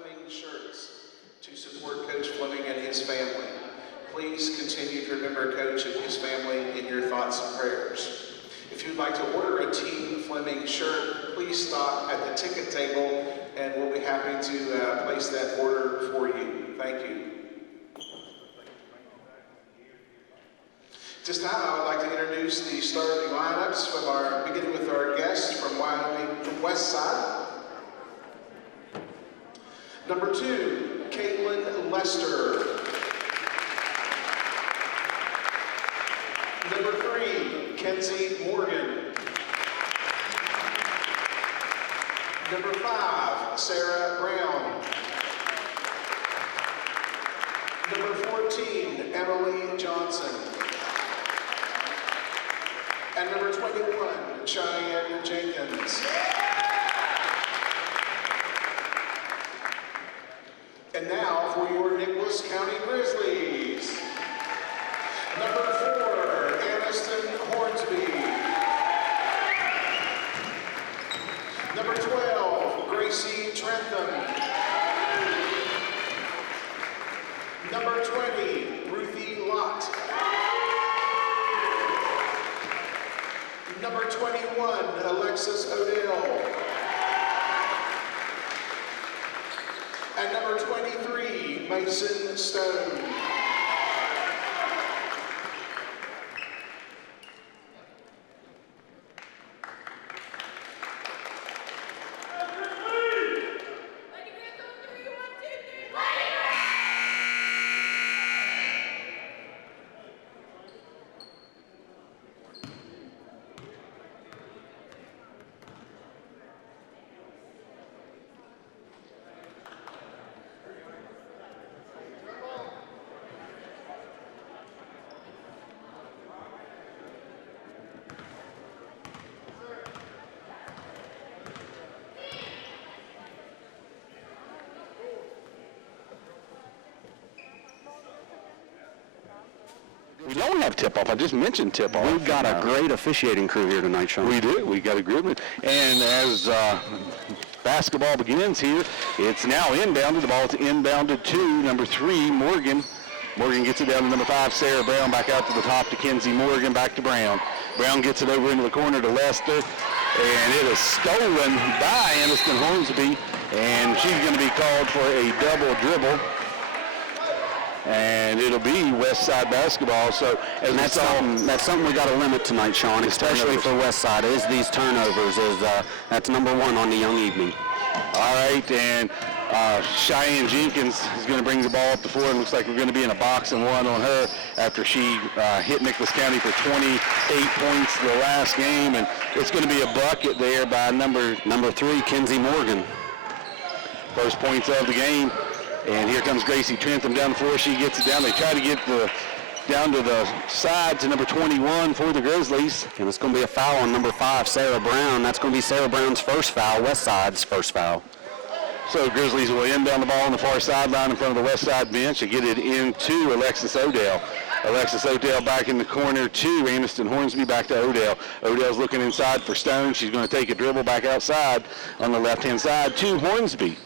Fleming shirts to support Coach Fleming and his family. Please continue to remember Coach and his family in your thoughts and prayers. If you'd like to order a Team Fleming shirt, please stop at the ticket table and we'll be happy to place that order for you. Thank you. At this time, I would like to introduce the starting lineups beginning with our guests from Westside. Number 2, Caitlin Lester. Number 3, Kenzie Morgan. Number 5, Sarah Brown. Number 14, Emily Johnson. And number 21, Cheyenne Jenkins. And now for your Nicholas County Grizzlies. Number 4, Aniston Hornsby. Number 12, Gracie Trentham. Number 20, Ruthie Lott. Number 21, Alexis Odell. And number 23, Mason Stone. We don't have tip-off. I just mentioned tip-off. We've got a great officiating crew here tonight, Sean. We do. We got a group. And as basketball begins here, it's now inbounded. The ball is inbounded to number 3, Morgan. Morgan gets it down to number 5, Sarah Brown. Back out to the top to Kenzie Morgan. Back to Brown. Brown gets it over into the corner to Lester. And it is stolen by Aniston Hornsby. And she's going to be called for a double dribble. And it'll be Westside basketball. So as that's something we got to limit tonight, Sean, especially for Westside, is these turnovers. That's number 1 on the young evening. All right, and Cheyenne Jenkins is going to bring the ball up the floor. It looks like we're going to be in a box and 1 on her after she hit Nicholas County for 28 points the last game, and it's going to be a bucket there by number 3, Kenzie Morgan. First points of the game. And here comes Gracie Trentham down the floor. She gets it down. They try to get down to the side to number 21 for the Grizzlies. And it's going to be a foul on number 5, Sarah Brown. That's going to be Sarah Brown's first foul, Westside's first foul. So Grizzlies will inbound the ball on the far sideline in front of the Westside bench and get it into Alexis Odell. Alexis Odell back in the corner to Aniston Hornsby, back to Odell. Odell's looking inside for Stone. She's going to take a dribble back outside on the left-hand side to Hornsby.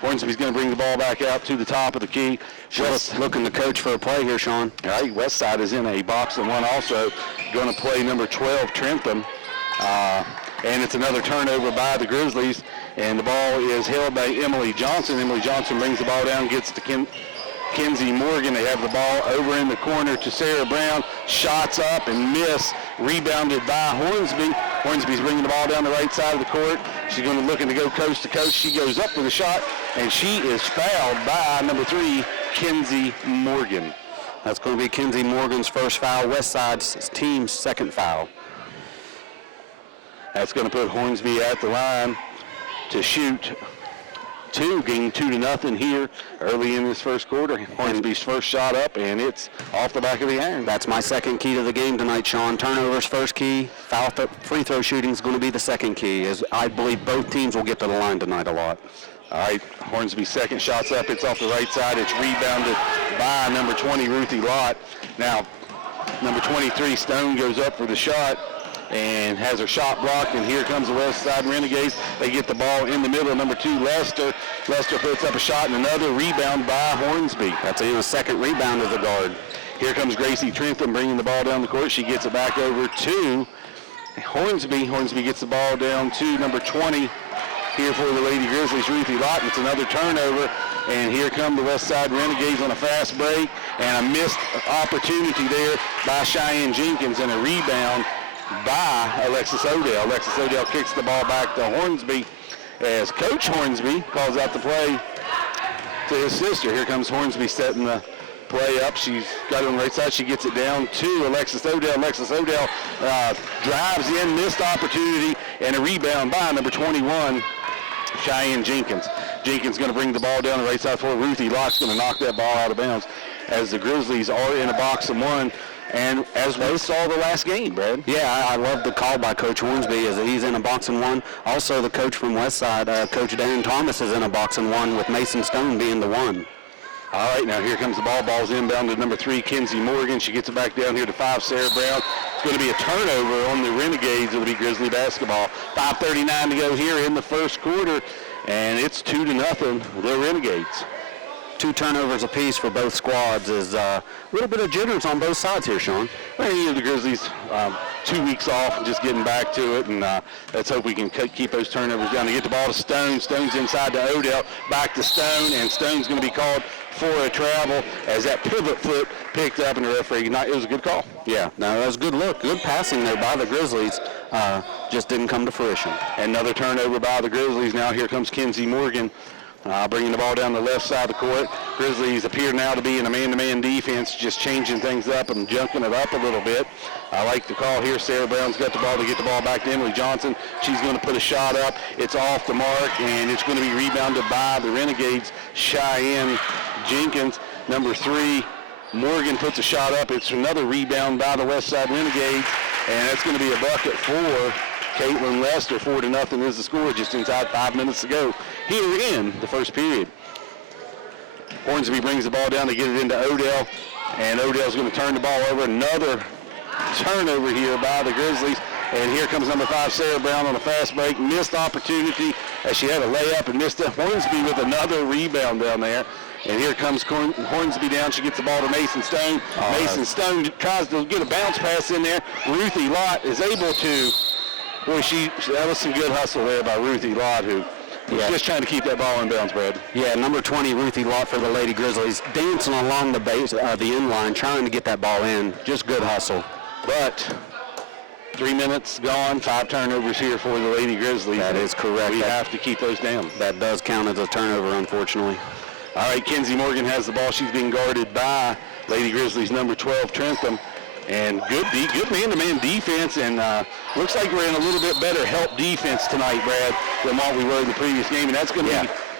Hornsby's going to bring the ball back out to the top of the key. Just looking to coach for a play here, Sean. All right, Westside is in a box and 1 also. Going to play number 12, Trentham. And it's another turnover by the Grizzlies. And the ball is held by Emily Johnson. Emily Johnson brings the ball down, gets to Kenzie Morgan. They have the ball over in the corner to Sarah Brown. Shots up and miss. Rebounded by Hornsby. Hornsby's bringing the ball down the right side of the court. She's going to looking to go coast to coast. She goes up for the shot, and she is fouled by number 3, Kenzie Morgan. That's going to be Kenzie Morgan's first foul, Westside's team's second foul. That's going to put Hornsby at the line to shoot 2, getting 2-0 here early in this first quarter. Hornsby's first shot up, and it's off the back of the iron. That's my second key to the game tonight, Sean. Turnovers first key, free throw shooting is going to be the second key, as I believe both teams will get to the line tonight a lot. All right, Hornsby's second shot's up. It's off the right side. It's rebounded by number 20, Ruthie Lott. Now, number 23, Stone, goes up for the shot, and has her shot blocked, and here comes the Westside Renegades. They get the ball in the middle. Number 2, Lester. Lester puts up a shot, and another rebound by Hornsby. That's a second rebound as a guard. Here comes Gracie Trentham bringing the ball down the court. She gets it back over to Hornsby. Hornsby gets the ball down to number 20 here for the Lady Grizzlies, Ruthie Lott. It's another turnover, and here come the Westside Renegades on a fast break, and a missed opportunity there by Cheyenne Jenkins, and a rebound by Alexis Odell. Alexis Odell kicks the ball back to Hornsby as Coach Hornsby calls out the play to his sister. Here comes Hornsby setting the play up. She's got it on the right side. She gets it down to Alexis Odell. Alexis Odell drives in, missed opportunity, and a rebound by number 21, Cheyenne Jenkins. Jenkins going to bring the ball down the right side for Ruthie Lott's going to knock that ball out of bounds as the Grizzlies are in a box of one. And as we saw the last game, Brad. Yeah, I love the call by Coach Hornsby as he's in a box and one. Also, the coach from Westside, Coach Darren Thomas, is in a box and one with Mason Stone being the one. All right, now here comes the ball. Ball's inbound to number 3, Kenzie Morgan. She gets it back down here to 5, Sarah Brown. It's going to be a turnover on the Renegades. It'll be Grizzly basketball. 5:39 to go here in the first quarter, and it's 2-0, the Renegades. 2 turnovers apiece for both squads is a little bit of jitters on both sides here, Sean. Well, you know, the Grizzlies 2 weeks off and just getting back to it, and let's hope we can keep those turnovers down. To get the ball to Stone. Stone's inside to Odell. Back to Stone, and Stone's going to be called for a travel as that pivot foot picked up, and the referee, it was a good call. Yeah, no, that was a good look. Good passing there by the Grizzlies. Just didn't come to fruition. Another turnover by the Grizzlies. Now here comes Kenzie Morgan. Bringing the ball down the left side of the court. Grizzlies appear now to be in a man-to-man defense, just changing things up and junking it up a little bit. I like the call here. Sarah Brown's got the ball to get the ball back to Emily Johnson. She's going to put a shot up. It's off the mark, and it's going to be rebounded by the Renegades, Cheyenne Jenkins. Number 3, Morgan puts a shot up. It's another rebound by the Westside Renegades, and that's going to be a bucket for Caitlin Lester. 4-0 is the score just inside 5 minutes to go here in the first period. Hornsby brings the ball down to get it into Odell, and Odell's going to turn the ball over. Another turnover here by the Grizzlies, and here comes number 5, Sarah Brown on a fast break. Missed opportunity as she had a layup and missed it. Hornsby with another rebound down there. And here comes Hornsby down. She gets the ball to Mason Stone. Mason Stone tries to get a bounce pass in there. Ruthie Lott is able to. Boy, that was some good hustle there by Ruthie Lott, who was just trying to keep that ball in bounds, Brad. Yeah, number 20, Ruthie Lott for the Lady Grizzlies, dancing along the base, the end line, trying to get that ball in. Just good hustle. But 3 minutes gone, 5 turnovers here for the Lady Grizzlies. That is correct. We have to keep those down. That does count as a turnover, unfortunately. All right, Kenzie Morgan has the ball. She's being guarded by Lady Grizzlies number 12, Trentham. And good man-to-man defense, and looks like we're in a little bit better help defense tonight, Brad, than what we were in the previous game, and that's going to be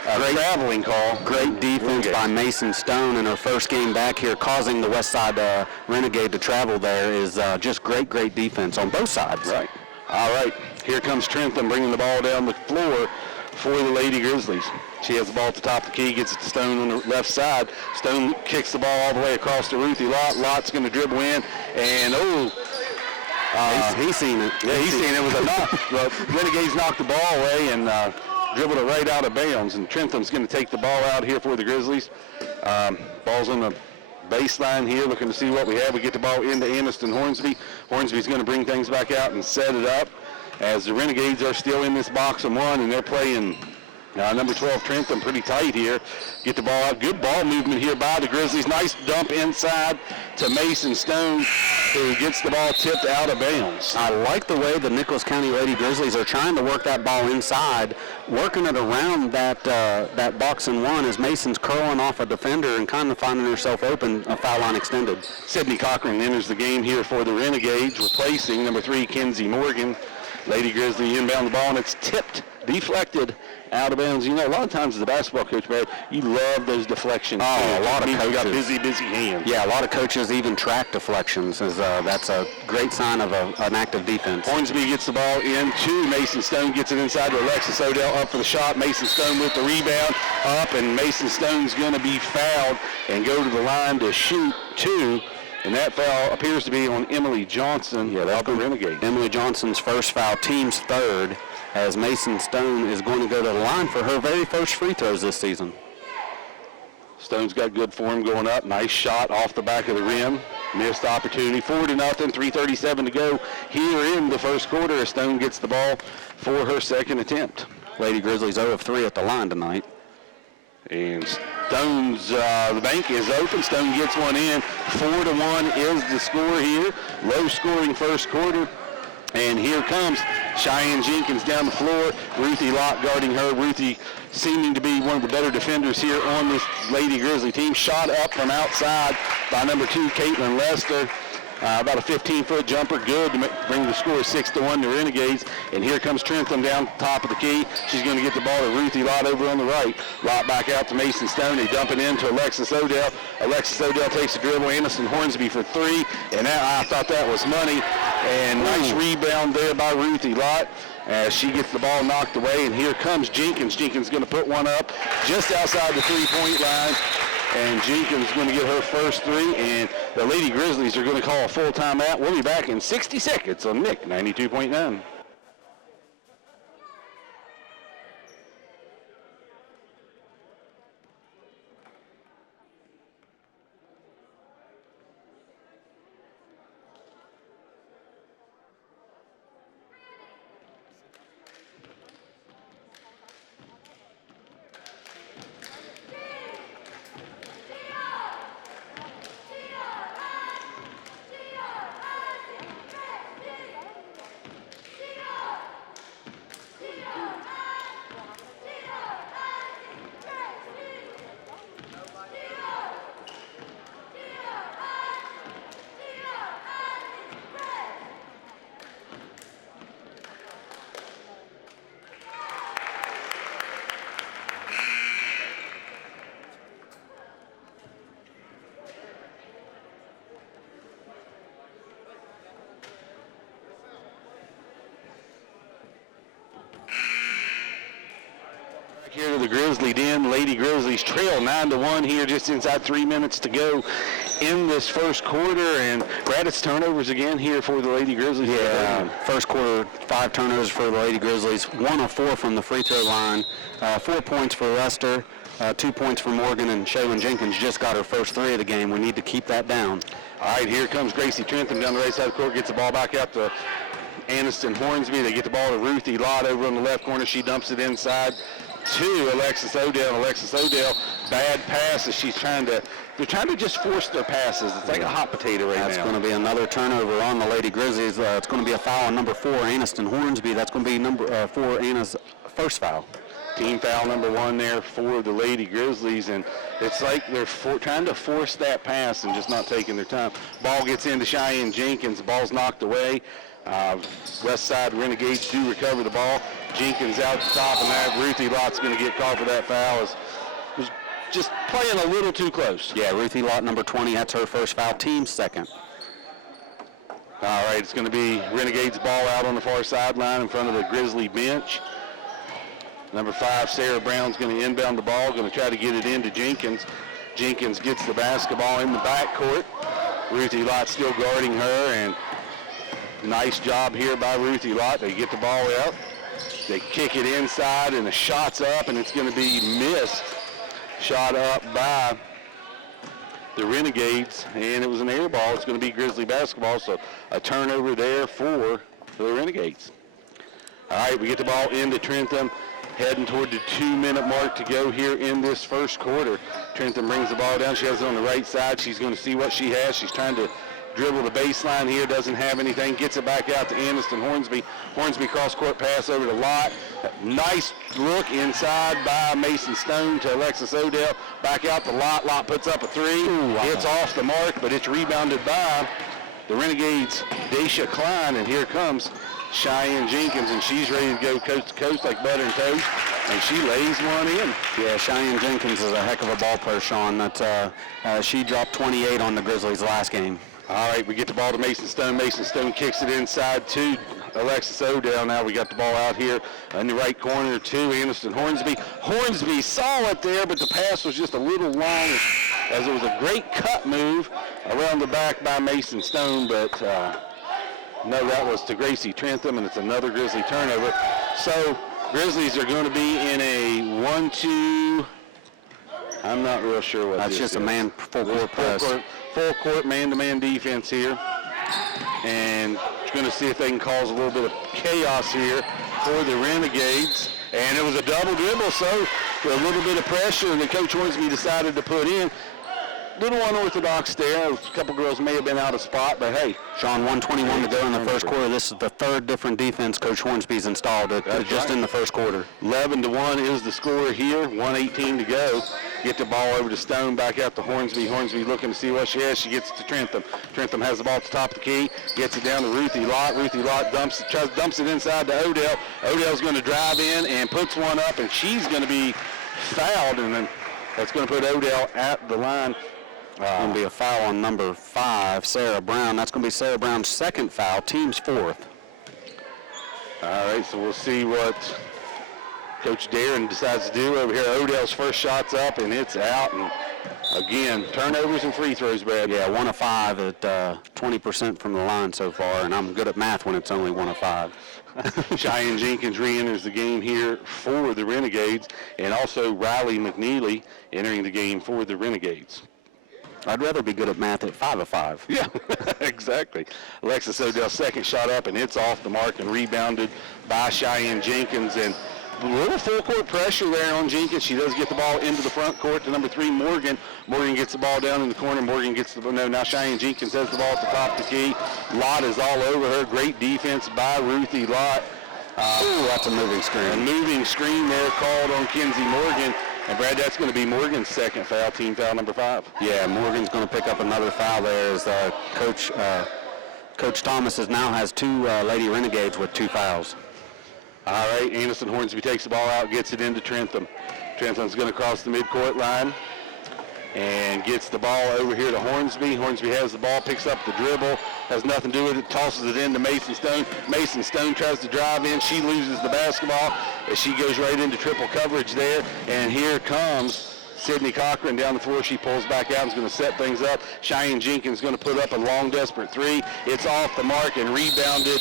a great traveling call. Great defense by Mason Stone in her first game back here, causing the Westside Renegade to travel there is just great defense on both sides. Right. All right, here comes Trentham bringing the ball down the floor for the Lady Grizzlies. She has the ball at the top of the key, gets it to Stone on the left side. Stone kicks the ball all the way across to Ruthie Lott. Lott's going to dribble in, and he's seen it. Yeah, he's seen it. It was a knock. The Renegades knocked the ball away and dribbled it right out of bounds, and Trentham's going to take the ball out here for the Grizzlies. Ball's on the baseline here, looking to see what we have. We get the ball into Aniston Hornsby. Hornsby's going to bring things back out and set it up as the Renegades are still in this box of one, and they're playing number 12, Trentham, pretty tight here. Get the ball out. Good ball movement here by the Grizzlies. Nice dump inside to Mason Stone, who gets the ball tipped out of bounds. I like the way the Nicholas County Lady Grizzlies are trying to work that ball inside, working it around that box and one as Mason's curling off a defender and kind of finding herself open, a foul line extended. Sydney Cochran enters the game here for the Renegades, replacing number 3, Kenzie Morgan. Lady Grizzly inbound the ball, and it's tipped, deflected, out of bounds. You know, a lot of times as a basketball coach, Brad, you love those deflections. Oh, a lot of coaches. You got busy hands. Yeah, a lot of coaches even track deflections. That's a great sign of an active defense. Hornsby gets the ball into Mason Stone, gets it inside to Alexis Odell, up for the shot. Mason Stone with the rebound, up, and Mason Stone's going to be fouled and go to the line to shoot 2. And that foul appears to be on Emily Johnson of the Renegades. Emily Johnson's first foul, team's third, as Mason Stone is going to go to the line for her very first free throws this season. Stone's got good form going up. Nice shot off the back of the rim. Missed opportunity. 4-0, 3:37 to go here in the first quarter as Stone gets the ball for her second attempt. Lady Grizzlies 0 of 3 at the line tonight. And Stone's, the bank is open. Stone gets one in. 4-1 is the score here. Low scoring first quarter. And here comes Cheyenne Jenkins down the floor. Ruthie Lott guarding her. Ruthie seeming to be one of the better defenders here on this Lady Grizzly team. Shot up from outside by number 2, Caitlin Lester. About a 15-foot jumper, good to bring the score 6-1 to Renegades. And here comes Trentham down top of the key. She's going to get the ball to Ruthie Lott over on the right. Lott back out to Mason Stone. They dump it into Alexis Odell. Alexis Odell takes the dribble. Anderson Hornsby for 3. And I thought that was money. And nice rebound there by Ruthie Lott as she gets the ball knocked away. And here comes Jenkins. Jenkins going to put one up just outside the 3-point line. And Jenkins is going to get her first 3, and the Lady Grizzlies are going to call a full timeout. We'll be back in 60 seconds on Nick 92.9. Here to the Grizzly Den. Lady Grizzlies trail 9-1 here, just inside 3 minutes to go in this first quarter. And Brad, it's turnovers again here for the Lady Grizzlies. Yeah, first quarter, 5 turnovers for the Lady Grizzlies. 1 of 4 from the free throw line. 4 points for Lester, 2 points for Morgan, and Shaylin Jenkins just got her first 3 of the game. We need to keep that down. All right, here comes Gracie Trentham down the right side of the court, gets the ball back out to Aniston Hornsby. They get the ball to Ruthie Lott over on the left corner. She dumps it inside to Alexis Odell. Alexis Odell, bad pass as they're trying to just force their passes. It's like a hot potato right now. That's going to be another turnover on the Lady Grizzlies. It's going to be a foul on number 4, Aniston Hornsby. That's going to be number 4, Anna's first foul. Team foul number 1 there for the Lady Grizzlies, and it's like they're trying to force that pass and just not taking their time. Ball gets into Cheyenne Jenkins. The ball's knocked away. Westside Renegades do recover the ball. Jenkins out the top, and that Ruthie Lott's going to get called for that foul. Was just playing a little too close. Yeah, Ruthie Lott, number 20, that's her first foul, team second. All right, it's going to be Renegades ball out on the far sideline in front of the Grizzly bench. Number 5, Sarah Brown's going to inbound the ball, going to try to get it into Jenkins. Jenkins gets the basketball in the backcourt. Ruthie Lott still guarding her, and nice job here by Ruthie Lott. They get the ball out. They kick it inside, and the shot's up, and it's going to be missed. Shot up by the Renegades, and it was an air ball. It's going to be Grizzly basketball, so a turnover there for the Renegades. All right, we get the ball into Trentham, heading toward the 2-minute mark to go here in this first quarter. Trentham brings the ball down. She has it on the right side. She's going to see what she has. She's trying to dribble the baseline here, doesn't have anything, gets it back out to Aniston Hornsby. Hornsby cross-court pass over to Lott. Nice look inside by Mason Stone to Alexis Odell. Back out to Lott. Lott puts up a 3. It's off the mark, but it's rebounded by the Renegades' Daisha Klein, and here comes Cheyenne Jenkins, and she's ready to go coast to coast like butter and toast, and she lays one in. Yeah, Cheyenne Jenkins is a heck of a ball player, Sean. She dropped 28 on the Grizzlies last game. All right, we get the ball to Mason Stone. Mason Stone kicks it inside to Alexis Odell. Now we got the ball out here in the right corner to Aniston Hornsby. Hornsby saw it there, but the pass was just a little long as it was a great cut move around the back by Mason Stone, but no, that was to Gracie Trentham, and it's another Grizzly turnover. So Grizzlies are going to be in a 1-2. I'm not real sure what That's this just is. a man full court press. Full court man-to-man defense here. And going to see if they can cause a little bit of chaos here for the Renegades. And it was a double dribble, so a little bit of pressure that Coach Hornsby decided to put in. Little unorthodox there. A couple girls may have been out of spot, but hey. Sean, 1:21 to go in the first quarter. This is the third different defense Coach Hornsby's installed just in the first quarter. 11-1 is the score here. 1:18 to go. Get the ball over to Stone, back out to Hornsby. Hornsby looking to see what she has. She gets it to Trentham. Trentham has the ball at the top of the key, gets it down to Ruthie Lott. Ruthie Lott dumps it inside to Odell. Odell's going to drive in and puts one up, and she's going to be fouled, and then that's going to put Odell at the line. Going to be a foul on number 5, Sarah Brown. That's going to be Sarah Brown's second foul, team's fourth. All right, so we'll see what Coach Darren decides to do over here. Odell's first shot's up, and it's out. And again, turnovers and free throws, Brad. Yeah, 1 of 5 at 20% from the line so far, and I'm good at math when it's only 1 of 5. Cheyenne Jenkins re-enters the game here for the Renegades, and also Riley McNeely entering the game for the Renegades. I'd rather be good at math at 5 of 5. Yeah, exactly. Alexis Odell's second shot up, and it's off the mark and rebounded by Cheyenne Jenkins. And a little full court pressure there on Jenkins. She does get the ball into the front court to number 3, Morgan. Morgan gets the ball down in the corner. Morgan gets the now Cheyenne Jenkins has the ball at the top of the key. Lott is all over her. Great defense by Ruthie Lott. Ooh, that's a moving screen. A moving screen there called on Kenzie Morgan. And Brad, that's going to be Morgan's second foul, team foul number 5. Yeah, Morgan's going to pick up another foul there as Coach Thomas now has 2 Lady Renegades with 2 fouls. All right, Anderson Hornsby takes the ball out, gets it into Trentham. Trentham's going to cross the midcourt line and gets the ball over here to Hornsby. Hornsby has the ball, picks up the dribble, has nothing to do with it, tosses it into Mason Stone. Mason Stone tries to drive in. She loses the basketball as she goes right into triple coverage there. And here comes Sydney Cochran down the floor. She pulls back out and is going to set things up. Cheyenne Jenkins going to put up a long, desperate 3. It's off the mark and rebounded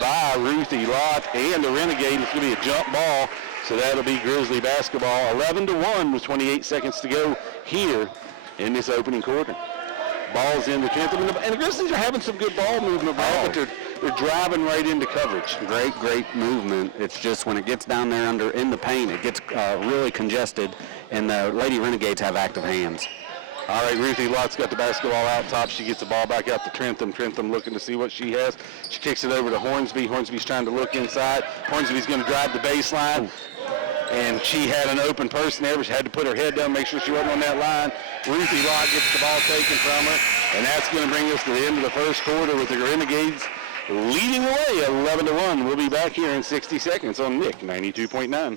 by Ruthie Lott and the Renegade. It's going to be a jump ball. So that'll be Grizzly basketball. 11-1 with 28 seconds to go here in this opening quarter. Ball's in the Trentham, and the Grizzlies are having some good ball movement, but they're driving right into coverage. Great movement. It's just when it gets down there in the paint, it gets really congested, and the Lady Renegades have active hands. All right, Ruthie Lott's got the basketball out top. She gets the ball back out to Trentham. Trentham looking to see what she has. She kicks it over to Hornsby. Hornsby's trying to look inside. Hornsby's going to drive the baseline. And she had an open person there, but she had to put her head down, make sure she wasn't on that line. Ruthie Lott gets the ball taken from her, and that's going to bring us to the end of the first quarter with the Renegades leading the way 11-1. We'll be back here in 60 seconds on Nick 92.9.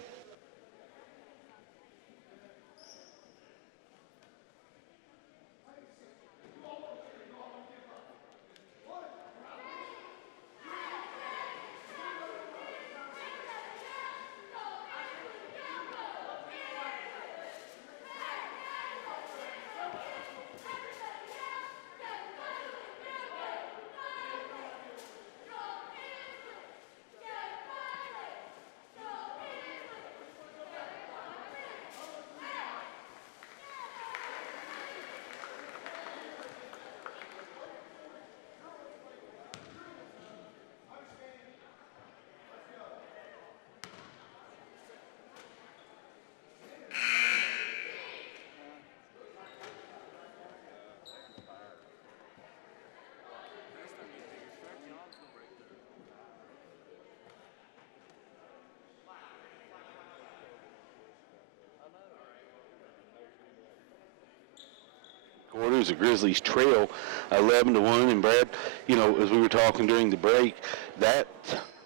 Quarters, the Grizzlies trail 11-1, and Brad, as we were talking during the break, that,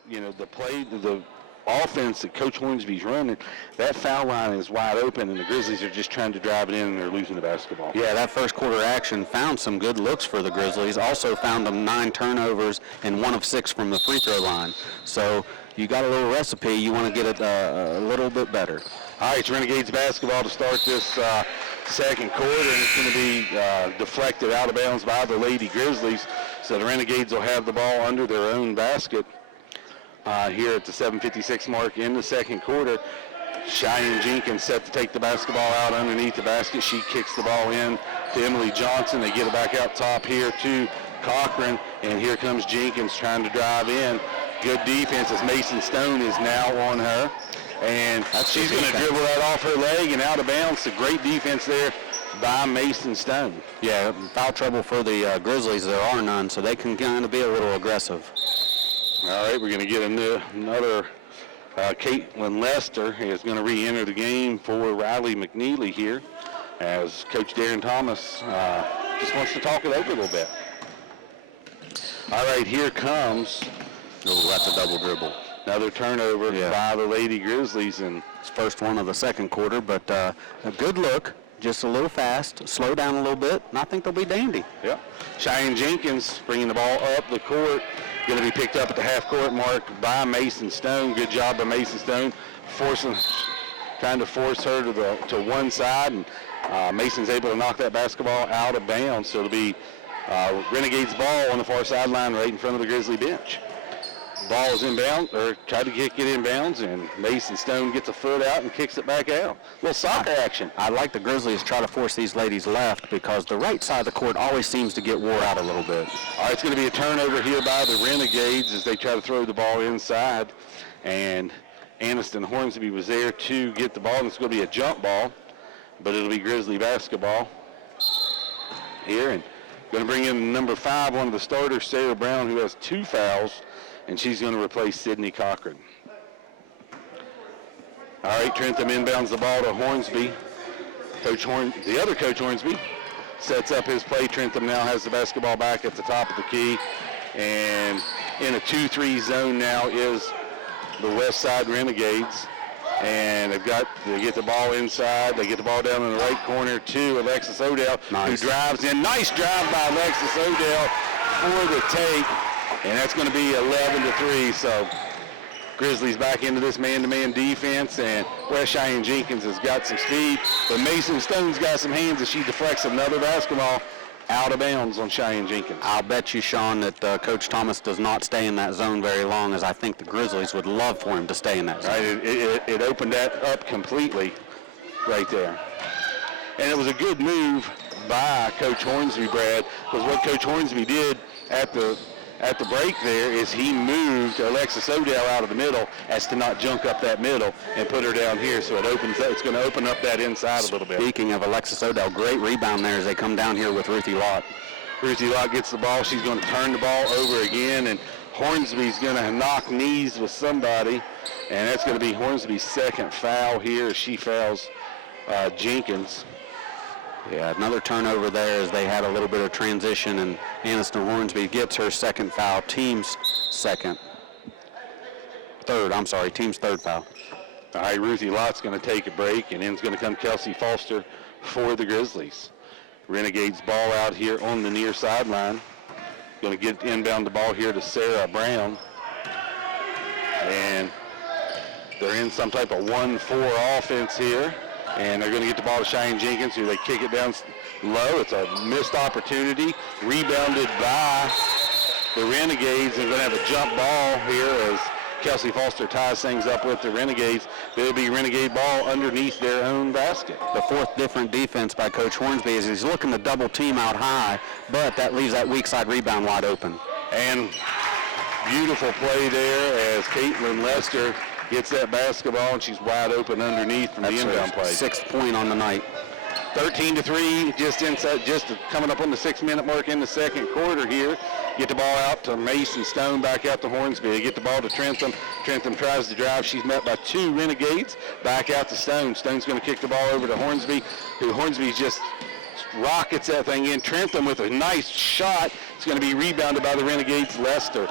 the offense that Coach Hornsby's running, that foul line is wide open, and the Grizzlies are just trying to drive it in, and they're losing the basketball. Yeah, that first quarter action found some good looks for the Grizzlies. Also found them 9 turnovers and 1 of 6 from the free throw line. So you got a little recipe. You want to get it a little bit better. All right, it's Renegades basketball to start this second quarter, and it's going to be deflected out of bounds by the Lady Grizzlies. So the Renegades will have the ball under their own basket here at the 7:56 mark in the second quarter. Cheyenne Jenkins set to take the basketball out underneath the basket. She kicks the ball in to Emily Johnson. They get it back out top here to Cochran, and here comes Jenkins trying to drive in. Good defense as Mason Stone is now on her, and she's going to dribble that off her leg and out of bounds. A great defense there by Mason Stone. Yeah, foul trouble for the Grizzlies. There are none, so they can kind of be a little aggressive. All right, we're going to get another. Caitlin Lester is going to re-enter the game for Riley McNeely here, as Coach Darren Thomas just wants to talk it over a little bit. All right, here comes. Oh, that's a double dribble. Another turnover by the Lady Grizzlies, and it's first one of the second quarter, but a good look, just a little fast, slow down a little bit, and I think they'll be dandy. Yep. Cheyenne Jenkins bringing the ball up the court. Going to be picked up at the half-court mark by Mason Stone. Good job by Mason Stone, trying to force her to one side, and Mason's able to knock that basketball out of bounds. So it'll be Renegades ball on the far sideline right in front of the Grizzly bench. Ball is inbound, or tried to kick it inbounds, and Mason Stone gets a foot out and kicks it back out. A little soccer action. I like the Grizzlies try to force these ladies left because the right side of the court always seems to get wore out a little bit. All right, it's going to be a turnover here by the Renegades as they try to throw the ball inside, and Aniston Hornsby was there to get the ball, and it's going to be a jump ball, but it'll be Grizzly basketball here, and going to bring in number 5, one of the starters, Sarah Brown, who has 2 fouls, and she's going to replace Sydney Cochran. All right, Trentham inbounds the ball to Hornsby. The other Coach Hornsby sets up his play. Trentham now has the basketball back at the top of the key, and in a 2-3 zone now is the Westside Renegades, and they get the ball inside. They get the ball down in the right corner to Alexis Odell, who drives in. Nice drive by Alexis Odell for the take. And that's going to be 11-3, so Grizzlies back into this man-to-man defense, and West Cheyenne Jenkins has got some speed, but Mason Stone's got some hands as she deflects another basketball out of bounds on Cheyenne Jenkins. I'll bet you, Sean, that Coach Thomas does not stay in that zone very long, as I think the Grizzlies would love for him to stay in that zone. Right, it opened that up completely right there. And it was a good move by Coach Hornsby, Brad, because what Coach Hornsby did at the break there is he moved Alexis Odell out of the middle as to not junk up that middle and put her down here. So it's going to open up that inside a little bit. Speaking of Alexis Odell, great rebound there as they come down here with Ruthie Lott. Ruthie Lott gets the ball. She's going to turn the ball over again, and Hornsby's going to knock knees with somebody, and that's going to be Hornsby's second foul here as she fouls Jenkins. Yeah, another turnover there as they had a little bit of transition, and Aniston Hornsby gets her second foul, team's third foul. All right, Ruthie Lott's going to take a break, and then's going to come Kelsey Foster for the Grizzlies. Renegades ball out here on the near sideline. Going to get inbound the ball here to Sarah Brown. And they're in some type of 1-4 offense here. And they're going to get the ball to Cheyenne Jenkins, who they kick it down low. It's a missed opportunity. Rebounded by the Renegades. They're going to have a jump ball here as Kelsey Foster ties things up with the Renegades. It'll be Renegade ball underneath their own basket. The fourth different defense by Coach Hornsby is he's looking to double team out high, but that leaves that weak side rebound wide open. And beautiful play there as Caitlin Lester gets that basketball, and she's wide open underneath from the inbound play. 6th point on the night. 13-3, just coming up on the 6-minute mark in the second quarter here. Get the ball out to Mason Stone, back out to Hornsby. They get the ball to Trentham. Trentham tries to drive. She's met by 2 Renegades. Back out to Stone. Stone's going to kick the ball over to Hornsby, who Hornsby just rockets that thing in. Trentham with a nice shot. It's going to be rebounded by the Renegades, Lester.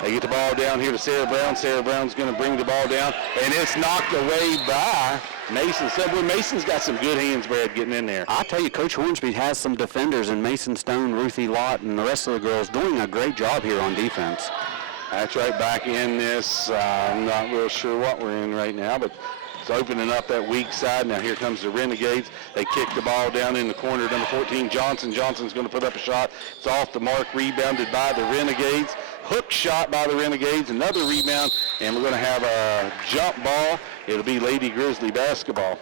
They get the ball down here to Sarah Brown. Sarah Brown's going to bring the ball down, and it's knocked away by Mason. So Mason's got some good hands, Brad, getting in there. I'll tell you, Coach Hornsby has some defenders in Mason Stone, Ruthie Lott, and the rest of the girls doing a great job here on defense. That's right, back in this. I'm not real sure what we're in right now, but It's opening up that weak side. Now here comes the Renegades. They kick the ball down in the corner. Number 14, Johnson. Johnson's going to put up a shot. It's off the mark, rebounded by the Renegades. Hook shot by the Renegades. Another rebound, and we're going to have a jump ball. It'll be Lady Grizzly basketball.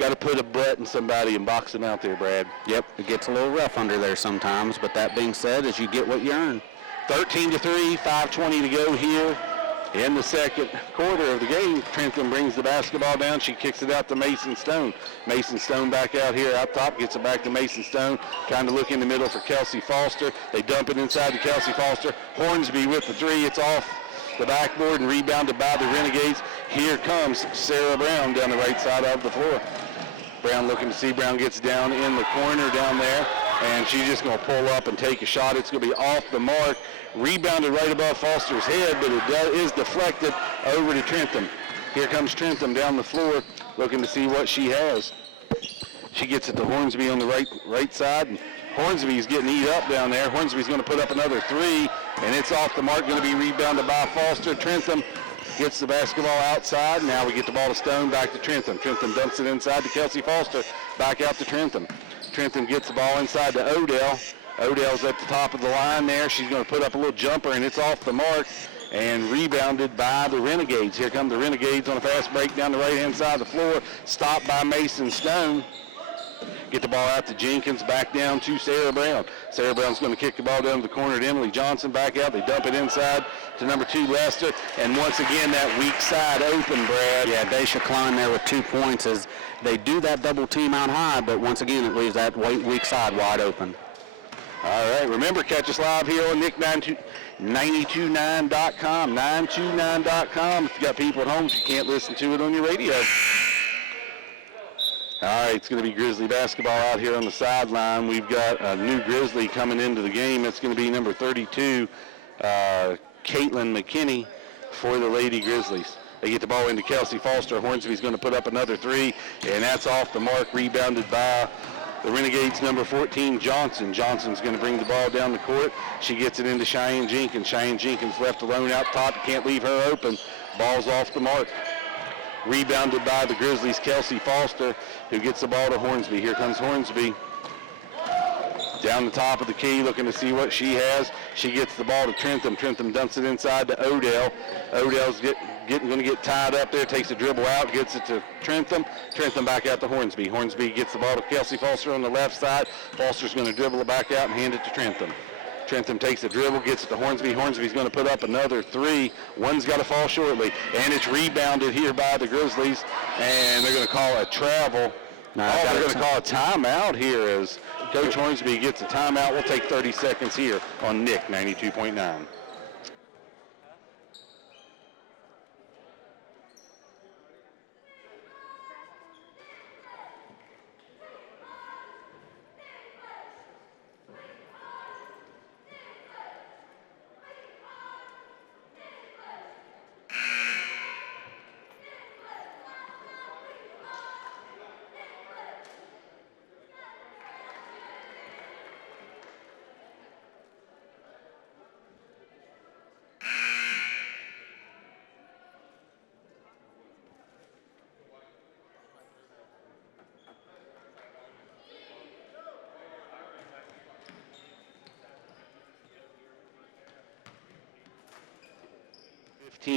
Got to put a butt in somebody and box them out there, Brad. Yep, it gets a little rough under there sometimes, but that being said, is you get what you earn. 13-3, 5:20 to go here in the second quarter of the game. Trentham brings the basketball down. She kicks it out to Mason Stone. Mason Stone back out here out top, gets it back to Mason Stone. Trying to look in the middle for Kelsey Foster. They dump it inside to Kelsey Foster. Hornsby with the three. It's off the backboard and rebounded by the Renegades. Here comes Sarah Brown down the right side of the floor. Brown looking to see. Brown gets down in the corner down there, and she's just going to pull up and take a shot. It's going to be off the mark. Rebounded right above Foster's head, but it is deflected over to Trentham. Here comes Trentham down the floor looking to see what she has. She gets it to Hornsby on the right side, and Hornsby's getting eat up down there. Hornsby's going to put up another three, and it's off the mark, going to be rebounded by Foster. Trentham gets the basketball outside. Now we get the ball to Stone, back to Trentham. Trentham dumps it inside to Kelsey Foster, back out to Trentham. Trentham gets the ball inside to Odell. Odell's at the top of the line there. She's going to put up a little jumper, and it's off the mark and rebounded by the Renegades. Here come the Renegades on a fast break down the right-hand side of the floor. Stopped by Mason Stone. Get the ball out to Jenkins, back down to Sarah Brown. Sarah Brown's going to kick the ball down to the corner to Emily Johnson, back out. They dump it inside to number 2, Lester. And once again, that weak side open, Brad. Yeah, Daisha Klein there with 2 points as they do that double team out high, but once again, it leaves that weak side wide open. All right, remember, catch us live here on Nick929.com, 929.com. If you got people at home, if you can't listen to it on your radio. All right, it's going to be Grizzly basketball out here on the sideline. We've got a new Grizzly coming into the game. It's going to be number 32, Caitlin McKinney for the Lady Grizzlies. They get the ball into Kelsey Foster. Hornsby's going to put up another three, and that's off the mark, rebounded by the Renegades, number 14, Johnson. Johnson's going to bring the ball down the court. She gets it into Cheyenne Jenkins. Cheyenne Jenkins left alone out top. Can't leave her open. Ball's off the mark. Rebounded by the Grizzlies, Kelsey Foster, who gets the ball to Hornsby. Here comes Hornsby. Down the top of the key, looking to see what she has. She gets the ball to Trentham. Trentham dumps it inside to Odell. Odell's going to get tied up there, takes a dribble out, gets it to Trentham. Trentham back out to Hornsby. Hornsby gets the ball to Kelsey Foster on the left side. Foster's going to dribble it back out and hand it to Trentham. Trentham takes a dribble, gets it to Hornsby. Hornsby's going to put up another three. One's got to fall shortly, and it's rebounded here by the Grizzlies, and they're going to call a travel. They're going to call a timeout here as Coach Hornsby gets a timeout. We'll take 30 seconds here on Nick 92.9.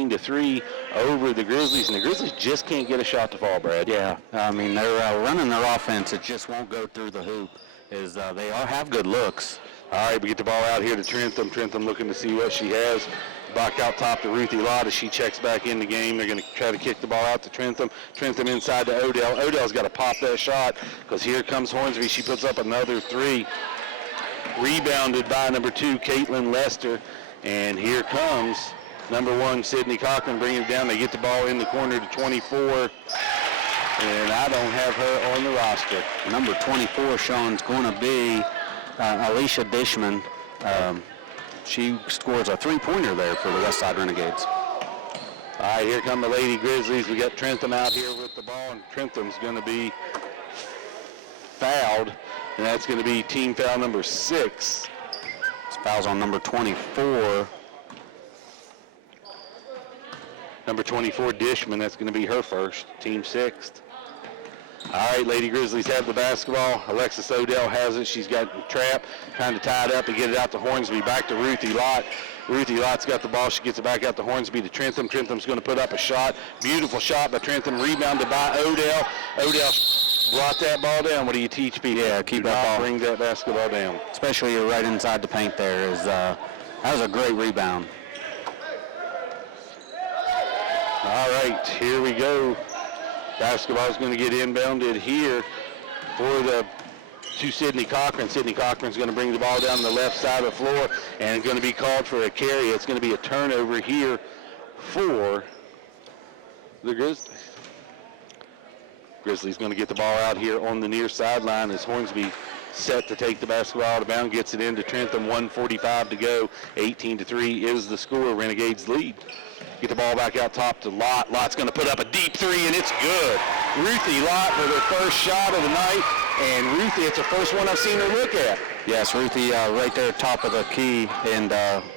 To 3 over the Grizzlies, and the Grizzlies just can't get a shot to fall, Brad. Yeah, I mean, they're running their offense. It just won't go through the hoop. They have good looks. All right, we get the ball out here to Trentham. Trentham looking to see what she has. Back out top to Ruthie Lott as she checks back in the game. They're going to try to kick the ball out to Trentham. Trentham inside to Odell. Odell's got to pop that shot because here comes Hornsby. She puts up another three. Rebounded by number 2, Caitlin Lester. And here comes number 1, Sydney Cochran, bringing it down. They get the ball in the corner to 24, and I don't have her on the roster. Number 24, Sean's going to be Alicia Dishman. She scores a three-pointer there for the Westside Renegades. All right, here come the Lady Grizzlies. We got Trentham out here with the ball, and Trentham's going to be fouled, and that's going to be team foul number 6. This foul's on number 24. Number 24, Dishman, that's going to be her first, team sixth. All right, Lady Grizzlies have the basketball. Alexis Odell has it. She's got the trap, trying to tie it up and get it out to Hornsby. Back to Ruthie Lott. Ruthie Lott's got the ball. She gets it back out to Hornsby to Trentham. Trentham's going to put up a shot. Beautiful shot by Trentham. Rebounded by Odell. Odell brought that ball down. What do you teach people? Yeah, keep that ball. Bring that basketball down. Especially you're right inside the paint there. That was a great rebound. All right, here we go. Basketball is going to get inbounded here to Sydney Cochran. Sydney Cochran's going to bring the ball down the left side of the floor and it's going to be called for a carry. It's going to be a turnover here for the Grizzlies. Grizzlies going to get the ball out here on the near sideline as Hornsby set to take the basketball out of bounds, gets it into Trentham, 1:45 to go. 18-3 is the score. Renegades lead. Get the ball back out top to Lott. Lott's going to put up a deep three, and it's good. Ruthie Lott with her first shot of the night, and Ruthie, it's the first one I've seen her look at. Yes, Ruthie right there top of the key, and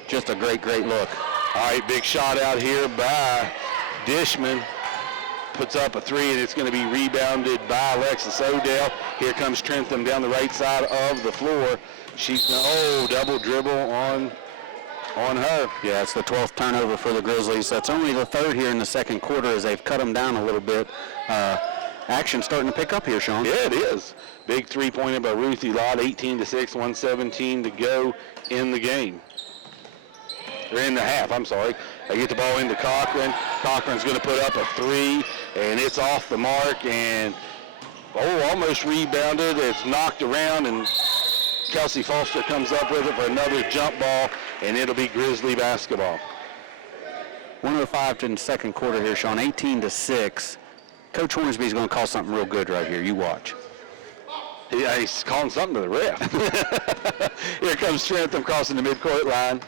just a great look. All right, big shot out here by Dishman. Puts up a three, and it's going to be rebounded by Alexis Odell. Here comes Trentham down the right side of the floor. She's going to, double dribble on her. Yeah, it's the 12th turnover for the Grizzlies. That's only the third here in the second quarter as they've cut them down a little bit. Action starting to pick up here, Sean. Yeah, it is. Big three-pointer by Ruthie Lott, 18-6, 1:17 to go in the game. Or in the half, I'm sorry. They get the ball into Cochran. Cochran's going to put up a three, and it's off the mark, and almost rebounded. It's knocked around, and Kelsey Foster comes up with it for another jump ball, and it'll be Grizzly basketball. 1:05 in the second quarter here, Sean, 18-6. Coach Hornsby's going to call something real good right here. You watch. Yeah, he's calling something to the ref. Here comes Trentham crossing the midcourt line.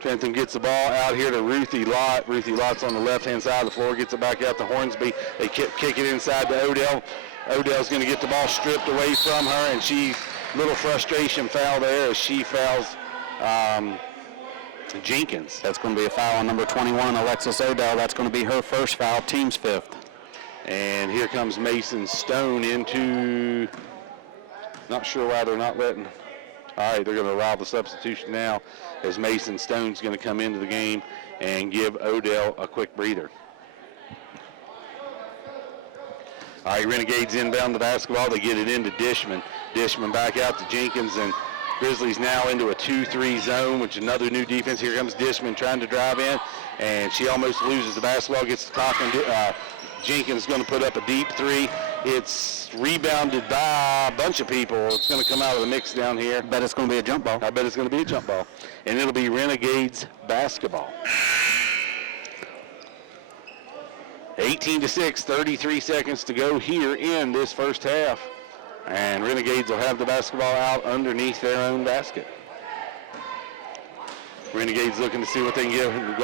Trentham gets the ball out here to Ruthie Lott. Ruthie Lott's on the left-hand side of the floor, gets it back out to Hornsby. They kick it inside to Odell. Odell's going to get the ball stripped away from her, and she's little frustration foul there as she fouls Jenkins. That's going to be a foul on number 21, Alexis Odell. That's going to be her first foul, team's fifth. And here comes Mason Stone into, not sure why they're not letting. All right, they're going to allow the substitution now as Mason Stone's going to come into the game and give Odell a quick breather. All right, Renegades inbound the basketball. They get it into Dishman. Dishman back out to Jenkins, and Grizzlies now into a 2-3 zone, which is another new defense. Here comes Dishman trying to drive in, and she almost loses the basketball, gets to Cochran. Jenkins going to put up a deep three. It's rebounded by a bunch of people. It's going to come out of the mix down here. I bet it's going to be a jump ball. I bet it's going to be a jump ball. And it'll be Renegades basketball. 18-6, 33 seconds to go here in this first half. And Renegades will have the basketball out underneath their own basket. Renegades looking to see what they can give.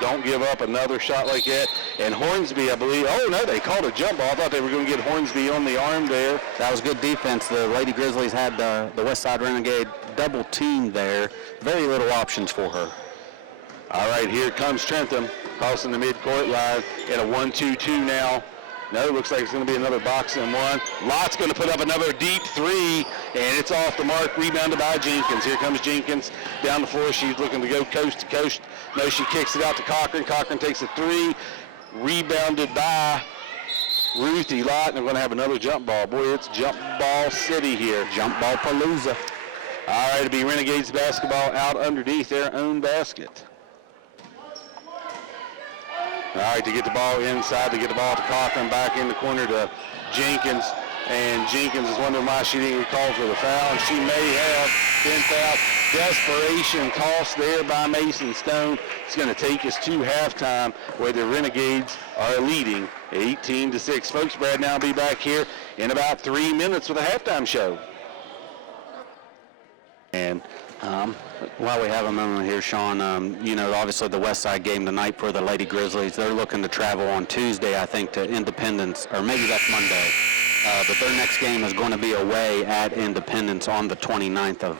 Don't give up another shot like that. And Hornsby, I believe, they called a jump ball. I thought they were going to get Hornsby on the arm there. That was good defense. The Lady Grizzlies had the Westside Renegade double teamed there. Very little options for her. All right, here comes Trentham crossing the midcourt line in a 1-2-2 now. No, looks like it's going to be another box and one. Lott's going to put up another deep three, and it's off the mark, rebounded by Jenkins. Here comes Jenkins down the floor. She's looking to go coast to coast. No, she kicks it out to Cochran. Cochran takes a three, rebounded by Ruthie Lott, and we're going to have another jump ball. Boy, it's jump ball city here. Jump ball palooza. All right, it'll be Renegades basketball out underneath their own basket. All right, to get the ball inside, to get the ball to Cochran, back in the corner to Jenkins. And Jenkins is wondering why she didn't get called for the foul, and she may have been fouled. Desperation toss there by Mason Stone. It's going to take us to halftime where the Renegades are leading 18-6. Folks, Brad now will be back here in about 3 minutes with a halftime show. And while we have a moment here, Sean, obviously the Westside game tonight for the Lady Grizzlies, they're looking to travel on Tuesday, I think, to Independence, or maybe that's Monday. But their next game is going to be away at Independence on the 29th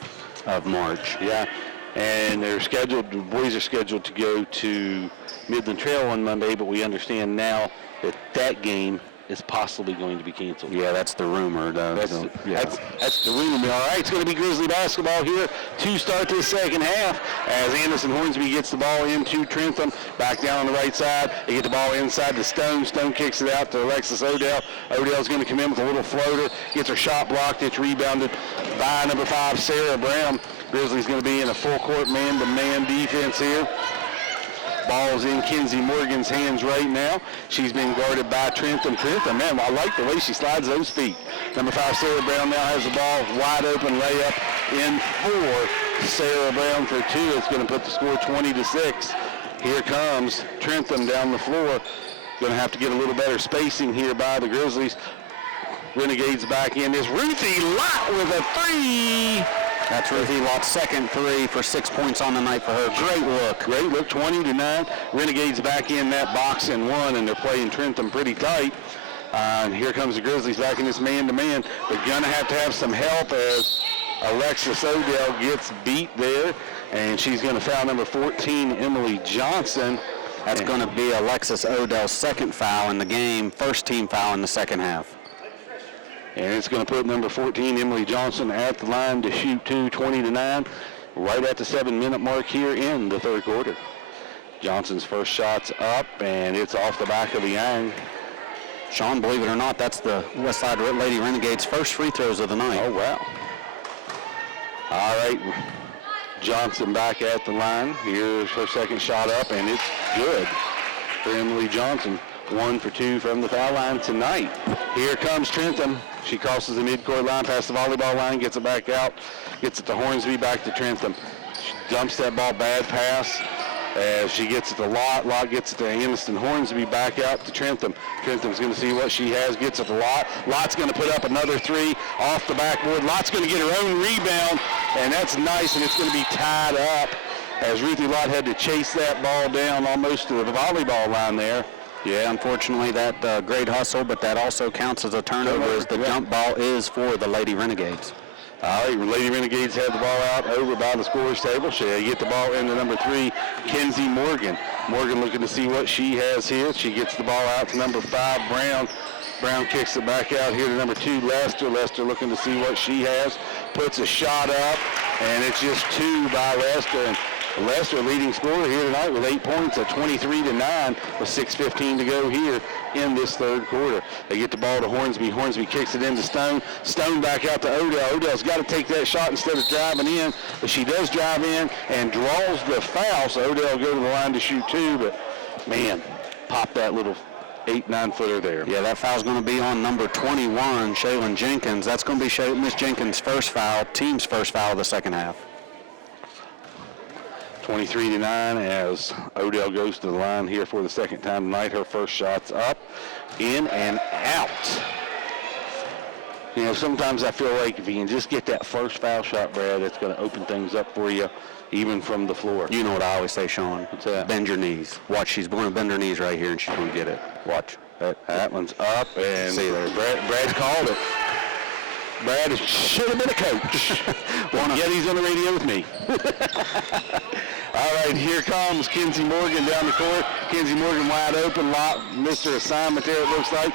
of March. Yeah, And the boys are scheduled to go to Midland Trail on Monday, but we understand now that that game is possibly going to be canceled. Yeah, that's the rumor. That's the rumor. All right, it's going to be Grizzly basketball here to start this second half as Anderson Hornsby gets the ball into Trentham, back down on the right side. They get the ball inside to Stone. Stone kicks it out to Alexis Odell. Odell's going to come in with a little floater, gets her shot blocked. It's rebounded by number 5, Sarah Brown. Grizzlies going to be in a full-court man-to-man defense here. Ball's in Kenzie Morgan's hands right now. She's being guarded by Trentham. Trentham, man, I like the way she slides those feet. Number 5, Sarah Brown now has the ball. Wide open layup in for Sarah Brown for 2. It's going to put the score 20-6. Here comes Trentham down the floor. Going to have to get a little better spacing here by the Grizzlies. Renegades back in. There's Ruthie Lott with a 3. That's Ruthie Lott's second 3 for 6 points on the night for her. Great look, 20-9. Renegades back in that box and 1, and they're playing Trentham pretty tight. And here comes the Grizzlies back in this man-to-man. They're going to have some help as Alexis Odell gets beat there, and she's going to foul number 14, Emily Johnson. That's going to be Alexis Odell's second foul in the game, first team foul in the second half. And it's going to put number 14, Emily Johnson, at the line to shoot 2, 20-9, right at the 7-minute mark here in the third quarter. Johnson's first shot's up, and it's off the back of the iron. Sean, believe it or not, that's the Westside Lady Renegades' first free throws of the night. Oh, wow. All right, Johnson back at the line. Here's her second shot up, and it's good for Emily Johnson. 1 for 2 from the foul line tonight. Here comes Trentham. She crosses the midcourt line, past the volleyball line, gets it back out, gets it to Hornsby, back to Trentham. She dumps that ball, bad pass. As she gets it to Lott. Lott gets it to Aniston Hornsby, back out to Trentham. Trentham's going to see what she has, gets it to Lott. Lott's going to put up another 3 off the backboard. Lott's going to get her own rebound, and that's nice, and it's going to be tied up as Ruthie Lott had to chase that ball down almost to the volleyball line there. Yeah, unfortunately, that great hustle, but that also counts as a turnover as the jump ball is for the Lady Renegades. All right, Lady Renegades had the ball out over by the scorer's table. She get the ball into number 3, Kenzie Morgan. Morgan looking to see what she has here. She gets the ball out to number 5, Brown. Brown kicks it back out here to number 2, Lester. Lester looking to see what she has. Puts a shot up, and it's just 2 by Lester. And Lester leading scorer here tonight with 8 points at 23-9 with 6:15 to go here in this third quarter. They get the ball to Hornsby. Hornsby kicks it into Stone. Stone back out to Odell. Odell's got to take that shot instead of driving in, but she does drive in and draws the foul, so Odell go to the line to shoot 2, but man, pop that little 8-9 footer there. Yeah, that foul's going to be on number 21, Shaylin Jenkins. That's going to be Miss Jenkins' first foul, team's first foul of the second half. 23-9 as Odell goes to the line here for the second time tonight. Her first shot's up, in and out. You know, sometimes I feel like if you can just get that first foul shot, Brad, it's going to open things up for you, even from the floor. You know what I always say, Sean? What's that? Bend your knees. Watch, she's going to bend her knees right here, and she's going to get it. Watch. That one's up, and see there. Brad called it. Brad should have been a coach. Yet he's on the radio with me. All right, here comes Kenzie Morgan down the court. Kenzie Morgan wide open. Lot missed her assignment there, it looks like.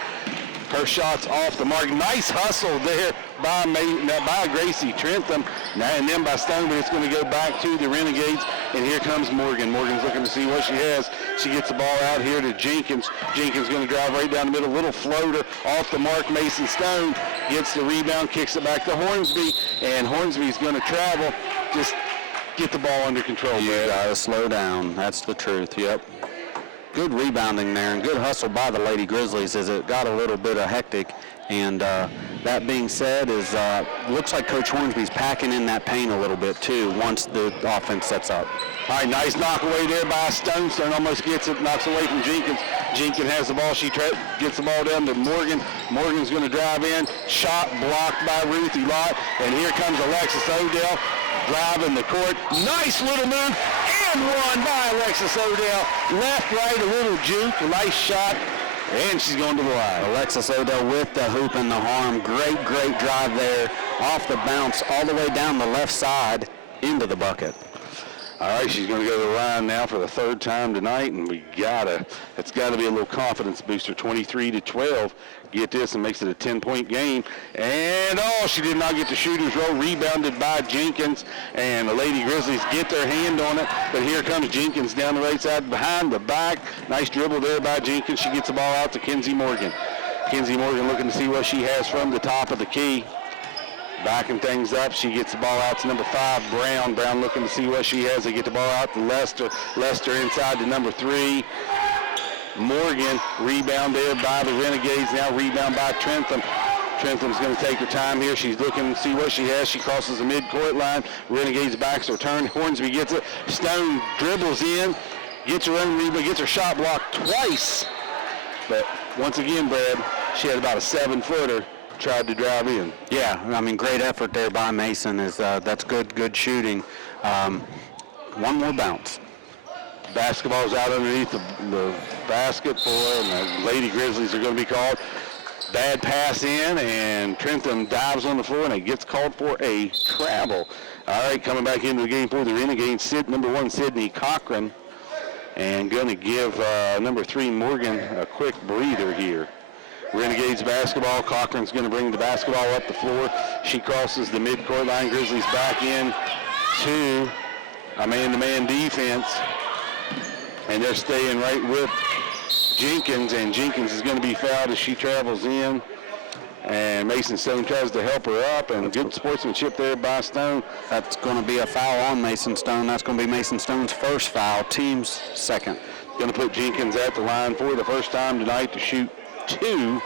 Her shot's off the mark. Nice hustle there by Gracie Trentham. And then by Stone, but it's going to go back to the Renegades. And here comes Morgan. Morgan's looking to see what she has. She gets the ball out here to Jenkins. Jenkins going to drive right down the middle. Little floater off the mark. Mason Stone gets the rebound, kicks it back to Hornsby. And Hornsby's going to travel. Just get the ball under control. You got to slow down. That's the truth. Yep. Good rebounding there and good hustle by the Lady Grizzlies as it got a little bit hectic. And that being said, looks like Coach Hornsby's packing in that paint a little bit too once the offense sets up. All right, nice knock away there by Stone. Stone almost gets it, knocks away from Jenkins. Jenkins has the ball. She gets the ball down to Morgan. Morgan's going to drive in. Shot blocked by Ruthie Lott. And here comes Alexis Odell driving the court. Nice little move. And one by Alexis Odell. Left, right, a little juke. Nice shot. And she's going to the line. Alexis Odell with the hoop and the arm. Great drive there. Off the bounce all the way down the left side into the bucket. All right, she's going to go to the line now for the third time tonight, and it's got to be a little confidence booster. 23-12. Get this, and makes it a 10-point game. And, she did not get the shooter's roll. Rebounded by Jenkins, and the Lady Grizzlies get their hand on it. But here comes Jenkins down the right side, behind the back. Nice dribble there by Jenkins. She gets the ball out to Kenzie Morgan. Kenzie Morgan looking to see what she has from the top of the key. Backing things up, she gets the ball out to number 5, Brown. Brown looking to see what she has. They get the ball out to Lester. Lester inside to number 3, Morgan. Rebound there by the Renegades. Now rebound by Trentham. Trentham's going to take her time here. She's looking to see what she has. She crosses the midcourt line. Renegades backs her turn. Hornsby gets it. Stone dribbles in, gets her own rebound, gets her shot blocked twice. But once again, Brad, she had about a 7-footer. Tried to drive in. Yeah, I mean, great effort there by Mason. That's good shooting. One more bounce. Basketball's out underneath the basket for, and the Lady Grizzlies are going to be called. Bad pass in, and Trentham dives on the floor, and it gets called for a travel. All right, coming back into the game for the Renegades, number 1, Sydney Cochran, and going to give number 3, Morgan, a quick breather here. Renegades basketball. Cochran's going to bring the basketball up the floor. She crosses the midcourt line. Grizzlies back in to a man-to-man defense. And they're staying right with Jenkins, and Jenkins is going to be fouled as she travels in. And Mason Stone tries to help her up, and good sportsmanship there by Stone. That's going to be a foul on Mason Stone. That's going to be Mason Stone's first foul, team's second. Going to put Jenkins at the line for the first time tonight to shoot 2.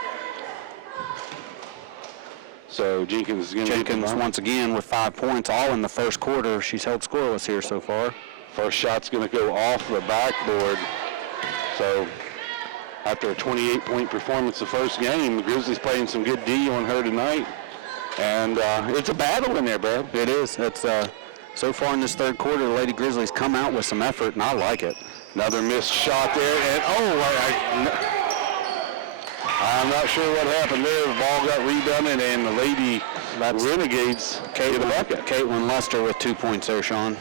So Jenkins is going to Jenkins once again with 5 points, all in the first quarter. She's held scoreless here so far. First shot's going to go off the backboard. So after a 28-point performance the first game, the Grizzlies playing some good D on her tonight. And it's a battle in there, Brad. It is. It's so far in this third quarter, the Lady Grizzlies come out with some effort, and I like it. Another missed shot there, and I'm not sure what happened there. The ball got rebounded, and the Lady Renegades get a bucket. Caitlin Lester with 2 points there, Sean.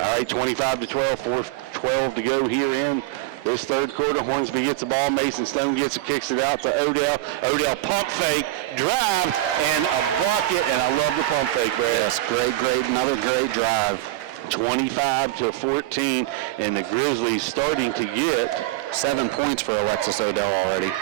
All right, 25-12, 4:12 to go here in this third quarter. Hornsby gets the ball. Mason Stone gets it, kicks it out to Odell. Odell pump fake, drive, and a bucket, and I love the pump fake, Brad. Yes, great, another great drive. 25-14, and the Grizzlies starting to get 7 points for Alexis Odell already.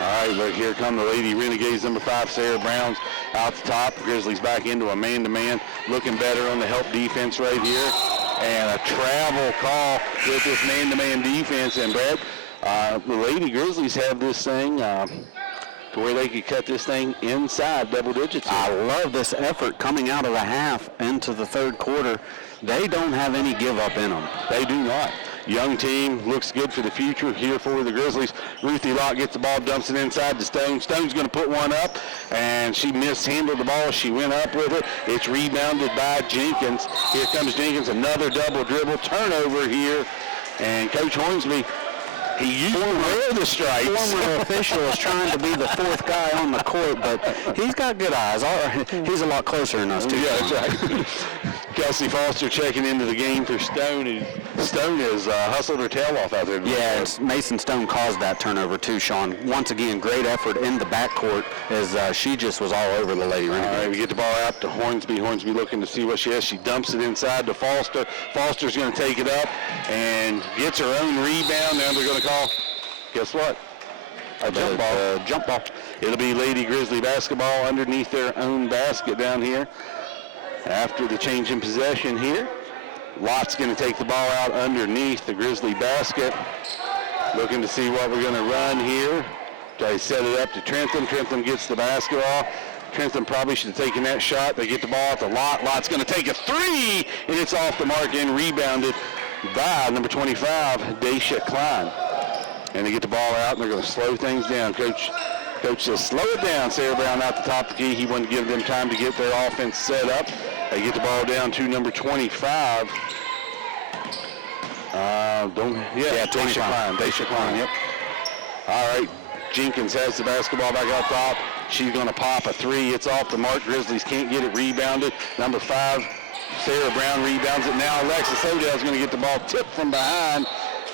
All right, but here come the Lady Renegades, number 5, Sarah Brown's out the top. Grizzlies back into a man-to-man, looking better on the help defense right here. And a travel call with this man-to-man defense. And, Brad, the Lady Grizzlies have this thing to where they could cut this thing inside double digits. I love this effort coming out of the half into the third quarter. They don't have any give up in them. They do not. Young team, looks good for the future here for the Grizzlies. Ruthie Locke gets the ball, dumps it inside to Stone. Stone's going to put one up, and she mishandled the ball. She went up with it. It's rebounded by Jenkins. Here comes Jenkins, another double dribble turnover here. And Coach Hornsby, he used to wear the stripes. Former official is trying to be the fourth guy on the court, but he's got good eyes. He's a lot closer than us, too. Yeah, that's right. Kelsey Foster checking into the game for Stone. Stone has hustled her tail off out there. Yeah, Mason Stone caused that turnover too, Sean. Once again, great effort in the backcourt as she just was all over the Lady Renegades. All right, we get the ball out to Hornsby. Hornsby looking to see what she has. She dumps it inside to Foster. Foster's going to take it up and gets her own rebound. Now they're going to call, guess what? A jump ball. Jump ball. It'll be Lady Grizzly basketball underneath their own basket down here. After the change in possession here, Lott's going to take the ball out underneath the Grizzly basket. Looking to see what we're going to run here. They set it up to Trentham. Trentham gets the basketball. Trentham probably should have taken that shot. They get the ball out to Lott. Lott's going to take a three, and it's off the mark and rebounded by number 25, Daisha Klein. And they get the ball out, and they're going to slow things down. Coach says, slow it down. Sarah Brown out the top of the key. He wouldn't give them time to get their offense set up. They get the ball down to number 25. 25. Daisha Klein, yep. All right, Jenkins has the basketball back up top. She's going to pop a three. It's off the mark. Grizzlies can't get it rebounded. Number 5, Sarah Brown rebounds it. Now Alexis Odell's going to get the ball tipped from behind,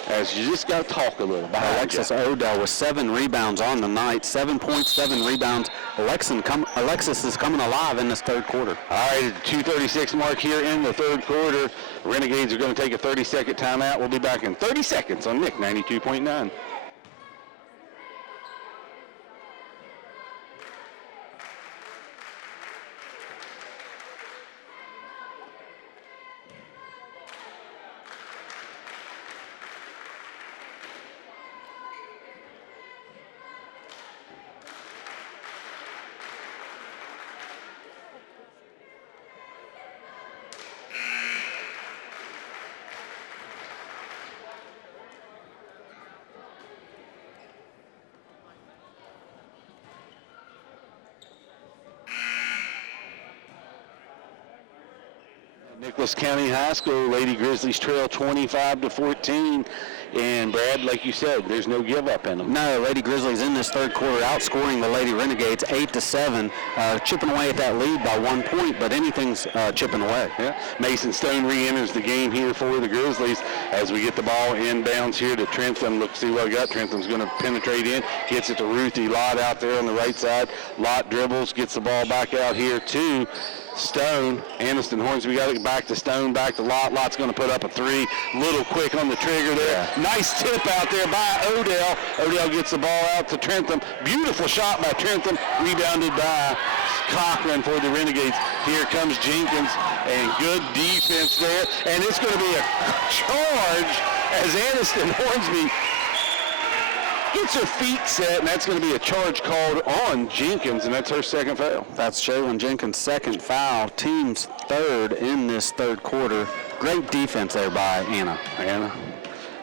as you just got to talk a little behind Alexis Odell with 7 rebounds on the night, 7 points, 7 rebounds. Alexis is coming alive in this third quarter. All right, at the 2:36 mark here in the third quarter, Renegades are going to take a 30-second timeout. We'll be back in 30 seconds on Nick 92.9. Nicholas County High School, Lady Grizzlies trail 25-14. And Brad, like you said, there's no give up in them. No, Lady Grizzlies in this third quarter outscoring the Lady Renegades 8-7, chipping away at that lead by 1 point, but anything's chipping away. Yeah. Mason Stone re-enters the game here for the Grizzlies as we get the ball inbounds here to Trentham. Look, see what I got. Trentham's going to penetrate in, gets it to Ruthie Lott out there on the right side. Lott dribbles, gets the ball back out here to Stone. Aniston Hornsby got it back to Stone, back to Lott. Lott's going to put up a 3. Little quick on the trigger there. Yeah. Nice tip out there by Odell. Odell gets the ball out to Trentham. Beautiful shot by Trentham, rebounded by Cochran for the Renegades. Here comes Jenkins, and good defense there. And it's going to be a charge as Aniston Hornsby gets her feet set, and that's going to be a charge called on Jenkins, and that's her second foul. That's Shaylin Jenkins' second foul, team's third in this third quarter. Great defense there by Anna.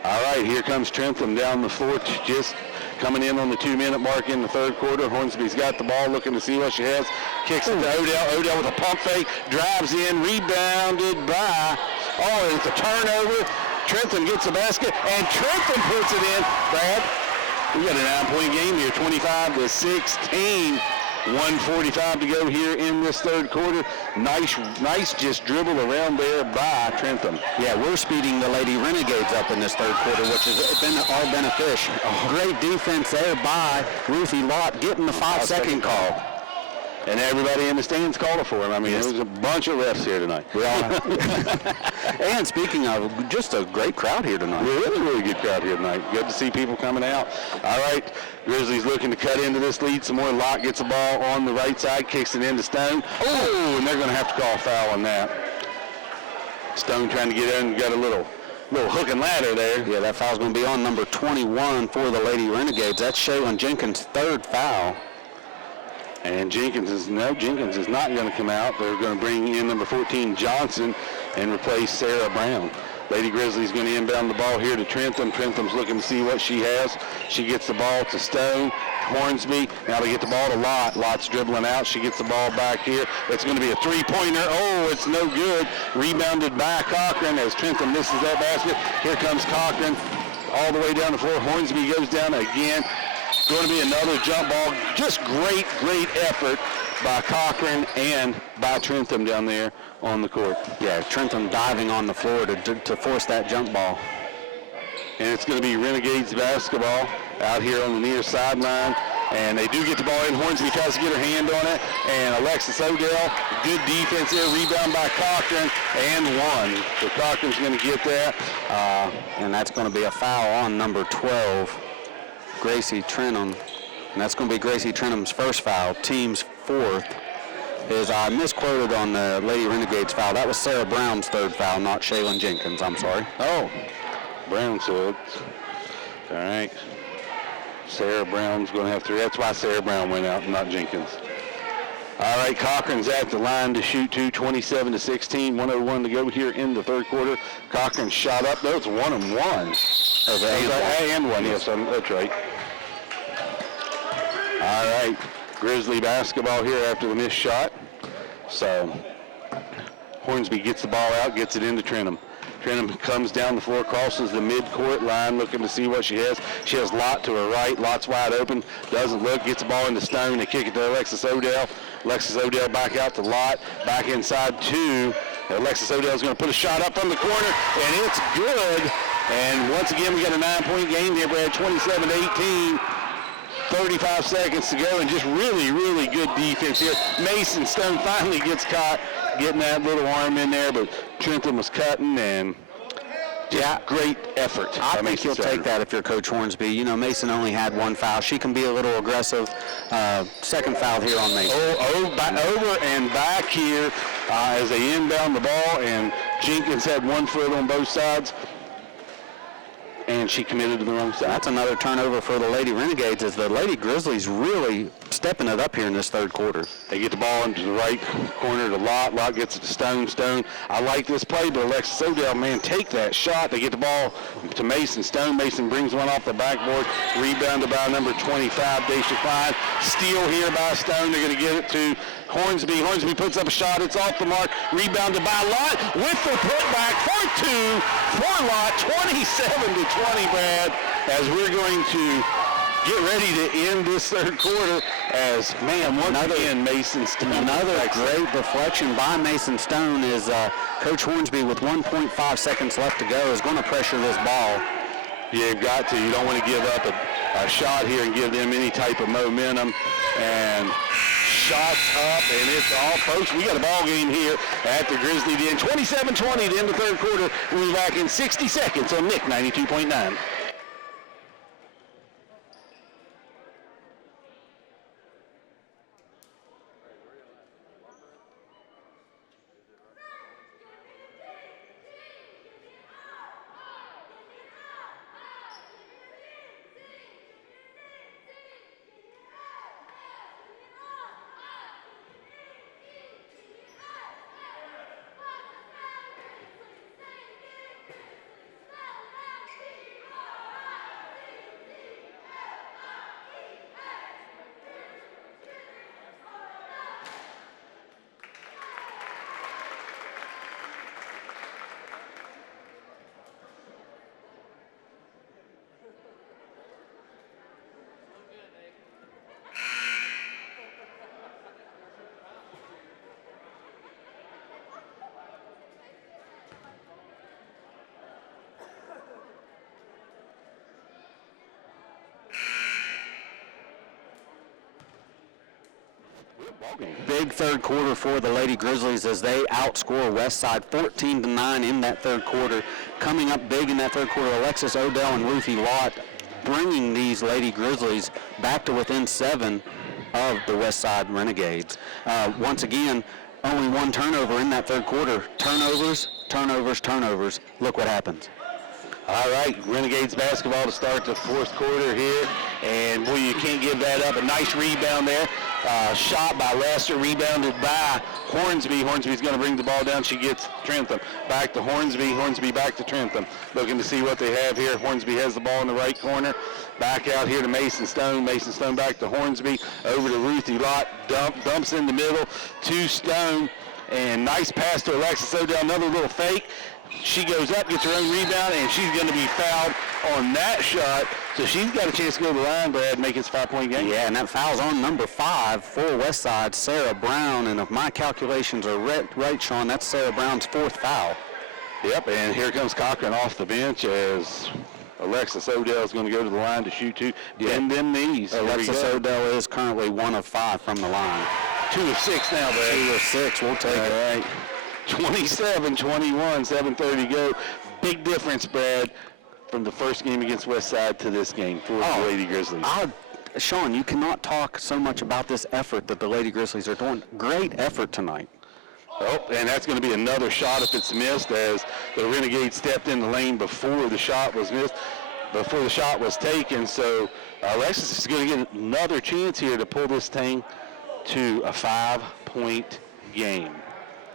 All right, here comes Trentham down the floor, just coming in on the 2-minute mark in the third quarter. Hornsby's got the ball, looking to see what she has. Kicks it to Odell. Odell with a pump fake, drives in, rebounded by, it's a turnover. Trentham gets the basket, and Trentham puts it in. Brad, we got a 9-point game here, 25-16. 1:45 to go here in this third quarter. Nice just dribble around there by Trentham. Yeah, we're speeding the Lady Renegades up in this third quarter, which has been our beneficial. Great defense there by Ruthie Lott, getting the 5-second call. And everybody in the stands called it for him. I mean, there was a bunch of refs here tonight. And speaking of, just a great crowd here tonight. Really good crowd here tonight. Good to see people coming out. All right, Grizzlies looking to cut into this lead some more. Lott gets the ball on the right side, kicks it into Stone. And they're going to have to call a foul on that. Stone trying to get in, got a little hook and ladder there. Yeah, that foul's going to be on number 21 for the Lady Renegades. That's Shaylin Jenkins' third foul. And Jenkins is not going to come out. They're going to bring in number 14, Johnson, and replace Sarah Brown. Lady Grizzlies going to inbound the ball here to Trentham. Trentham's looking to see what she has. She gets the ball to Stone. Hornsby. Now they get the ball to Lott. Lott's dribbling out. She gets the ball back here. It's going to be a three-pointer. It's no good. Rebounded by Cochran as Trentham misses that basket. Here comes Cochran all the way down the floor. Hornsby goes down again. Going to be another jump ball. Just great effort by Cochran and by Trentham down there on the court. Yeah, Trentham diving on the floor to force that jump ball. And it's going to be Renegades basketball out here on the near sideline. And they do get the ball in. Hornsby tries to get her hand on it. And Alexis Odell, good defense there. Rebound by Cochran and one. So Cochran's going to get that. And that's going to be a foul on number 12. Gracie Trentham, and that's going to be Gracie Trentham's first foul, team's fourth. I misquoted on the Lady Renegades foul. That was Sarah Brown's third foul, not Shaylin Jenkins. I'm sorry. Brown said. All right. Sarah Brown's going to have 3. That's why Sarah Brown went out, not Jenkins. All right, Cochran's at the line to shoot 27-16. 1:01 to go here in the third quarter. Cochran shot up. That was 1 and 1. And one, yes, that's right. All right, Grizzly basketball here after the missed shot. So Hornsby gets the ball out, gets it into Trentham. Trentham comes down the floor, crosses the mid-court line, looking to see what she has. She has Lott to her right. Lott's wide open, doesn't look, gets the ball into Stone. They kick it to Alexis Odell. Alexis Odell back out to Lott, back inside to Alexis Odell's going to put a shot up from the corner, and it's good. And once again, we got a 9-point game here, Brad, 27-18. 35 seconds to go, and just really, really good defense here. Mason Stone finally gets caught getting that little arm in there, but Trentham was cutting, and great effort. I think you'll take that if you're Coach Hornsby. You know, Mason only had one foul. She can be a little aggressive. Second foul here on Mason. Over and back here as they inbound the ball, and Jenkins had 1 foot on both sides, and she committed to the wrong side. That's another turnover for the Lady Renegades, as the Lady Grizzlies really stepping it up here in this third quarter. They get the ball into the right corner to Lott. Lott gets it to Stone. I like this play, but Alexis Odell, man, take that shot. They get the ball to Mason Stone. Mason brings one off the backboard. Rebounded by number 25, Daisha Klein. Steal here by Stone. They're going to get it to Hornsby. Hornsby puts up a shot. It's off the mark. Rebounded by Lott with the putback for 2 for Lott. 27-20, Brad, as we're going to get ready to end this third quarter as, man, once again, Mason Stone. Another great deflection by Mason Stone is Coach Hornsby with 1.5 seconds left to go is going to pressure this ball. You've got to. You don't want to give up a shot here and give them any type of momentum. And shots up, and it's all, folks. We got a ball game here at the Grizzly Den. 27-20 to end the third quarter. We'll be back in 60 seconds on Nick 92.9. Big third quarter for the Lady Grizzlies as they outscore Westside 14-9 in that third quarter. Coming up big in that third quarter, Alexis Odell and Ruthie Lott bringing these Lady Grizzlies back to within 7 of the Westside Renegades. Once again, only 1 turnover in that third quarter. Turnovers. Look what happens. All right, Renegades basketball to start the fourth quarter here. And, boy, you can't give that up. A nice rebound there. Shot by Lester, rebounded by Hornsby. Hornsby's going to bring the ball down. She gets Trentham. Back to Hornsby. Hornsby back to Trentham. Looking to see what they have here. Hornsby has the ball in the right corner. Back out here to Mason Stone. Mason Stone back to Hornsby. Over to Ruthie Lott. Dumps in the middle to Stone. And nice pass to Alexis Odell. Another little fake. She goes up, gets her own rebound, and she's going to be fouled on that shot. So she's got a chance to go to the line, Brad, make it a 5-point game. Yeah, and that foul's on number 5 for Westside, Sarah Brown. And if my calculations are right, Sean, that's Sarah Brown's 4th foul. Yep, and here comes Cochran off the bench as Alexis Odell is going to go to the line to shoot 2. Bend them knees. Alexis Odell is currently 1 of 5 from the line. 2 of 6 now, Brad. 2 of 6, we'll take it. All right. 27-21, 7:30 to go. Big difference, Brad, from the first game against Westside to this game for the Lady Grizzlies. Sean, you cannot talk so much about this effort that the Lady Grizzlies are doing. Great effort tonight. Oh, and that's going to be another shot if it's missed, as the Renegades stepped in the lane before the shot was missed, before the shot was taken. So Alexis is going to get another chance here to pull this thing to a 5-point game.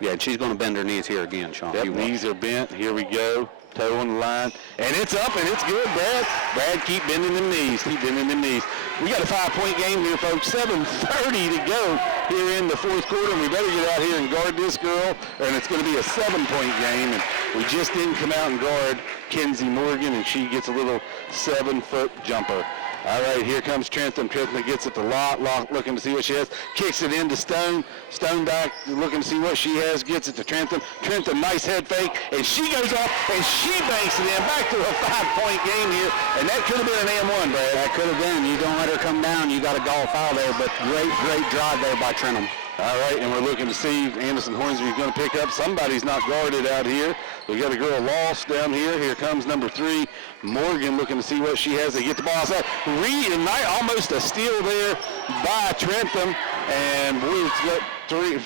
Yeah, and she's going to bend her knees here again, Sean. Yep, knees are bent. Here we go. Toe on the line. And it's up, and it's good, Brad. Brad, keep bending them knees. Keep bending them knees. We got a 5-point game here, folks. 7:30 to go here in the fourth quarter. And we better get out here and guard this girl, and it's going to be a 7-point game. And we just didn't come out and guard Kenzie Morgan, and she gets a little 7-foot jumper. All right, here comes Trentham. Trentham gets it to Lot. Lot looking to see what she has. Kicks it into Stone. Stone back looking to see what she has. Gets it to Trentham. Trentham, nice head fake. And she goes up and she banks it in. Back to a 5-point game here. And that could have been an M1, Brad. That could have been. You don't let her come down. You got a golf foul there, but great drive there by Trentham. All right, and we're looking to see if Anderson Hornsby's going to pick up. Somebody's not guarded out here. We got a girl lost down here. Here comes number 3, Morgan, looking to see what she has. They get the ball outside. Almost a steal there by Trentham. And we've got 3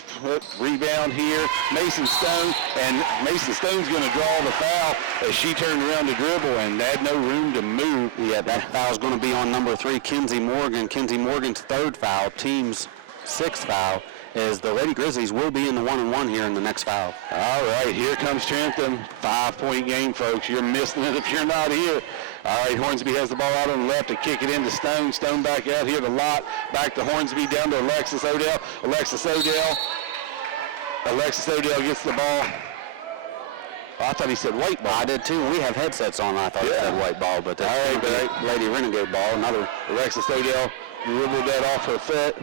rebound here. Mason Stone, and Mason Stone's going to draw the foul as she turned around to dribble and had no room to move. Yeah, that foul's going to be on number 3, Kenzie Morgan. Kenzie Morgan's 3rd foul, team's 6th foul, as the Lady Grizzlies will be in the 1-and-1 here in the next foul. All right, here comes Trentham. 5-point game, folks. You're missing it if you're not here. All right, Hornsby has the ball out on the left to kick it into Stone. Stone back out here to Lot. Back to Hornsby, down to Alexis Odell. Alexis Odell gets the ball. Oh, I thought he said white ball. I did too. We have headsets on. I thought it said white ball, but that's Lady Renegade ball. Another Alexis Odell dribbled that off her foot.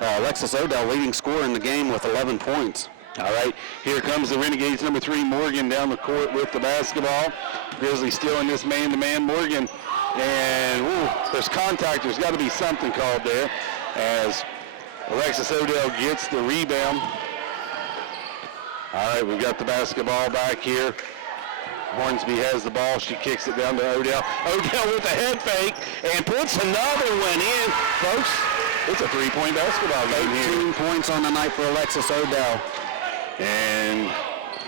Alexis Odell leading scorer in the game with 11 points. All right, here comes the Renegades, number 3, Morgan, down the court with the basketball. Grizzlies still in this man-to-man. Morgan, and there's contact. There's got to be something called there as Alexis Odell gets the rebound. All right, we've got the basketball back here. Hornsby has the ball. She kicks it down to Odell. Odell with a head fake and puts another one in. Folks, it's a 3-point basketball game here. 18 points on the night for Alexis Odell. And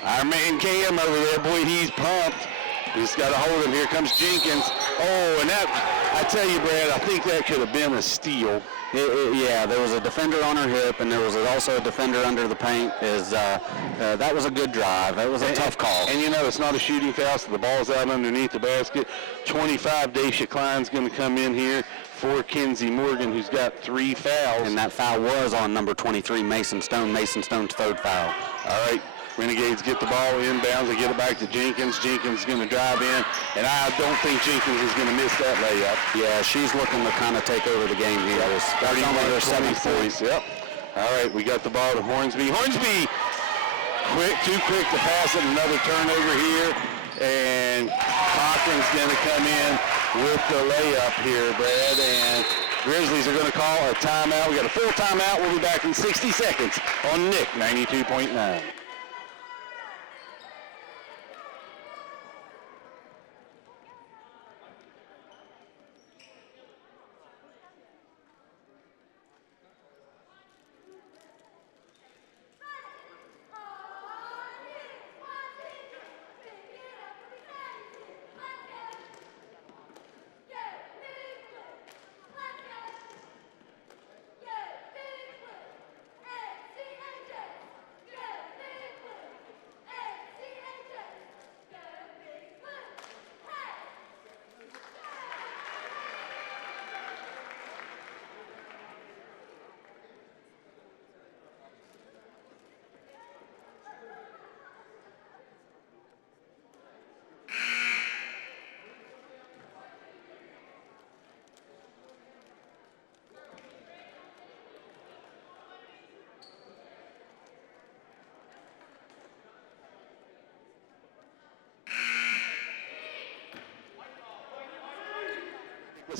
our man Cam over there, boy, he's pumped. He's got a hold of him. Here comes Jenkins. Oh, and that, I tell you, Brad, I think that could have been a steal. Yeah, there was a defender on her hip, and there was also a defender under the paint. That was a good drive. That was a tough call. And, you know, it's not a shooting foul, so the ball's out underneath the basket. 25, Daisha Klein's going to come in here for Kenzie Morgan, who's got 3 fouls. And that foul was on number 23, Mason Stone. Mason Stone's 3rd foul. All right. Renegades get the ball inbounds. They get it back to Jenkins. Jenkins is going to drive in, and I don't think Jenkins is going to miss that layup. Yeah, she's looking to kind of take over the game here. That's only her 7th point. Yep. All right, we got the ball to Hornsby. Hornsby, too quick to pass it. Another turnover here, and Cochran's going to come in with the layup here, Brad, and Grizzlies are going to call a timeout. We got a full timeout. We'll be back in 60 seconds on Nick 92.9.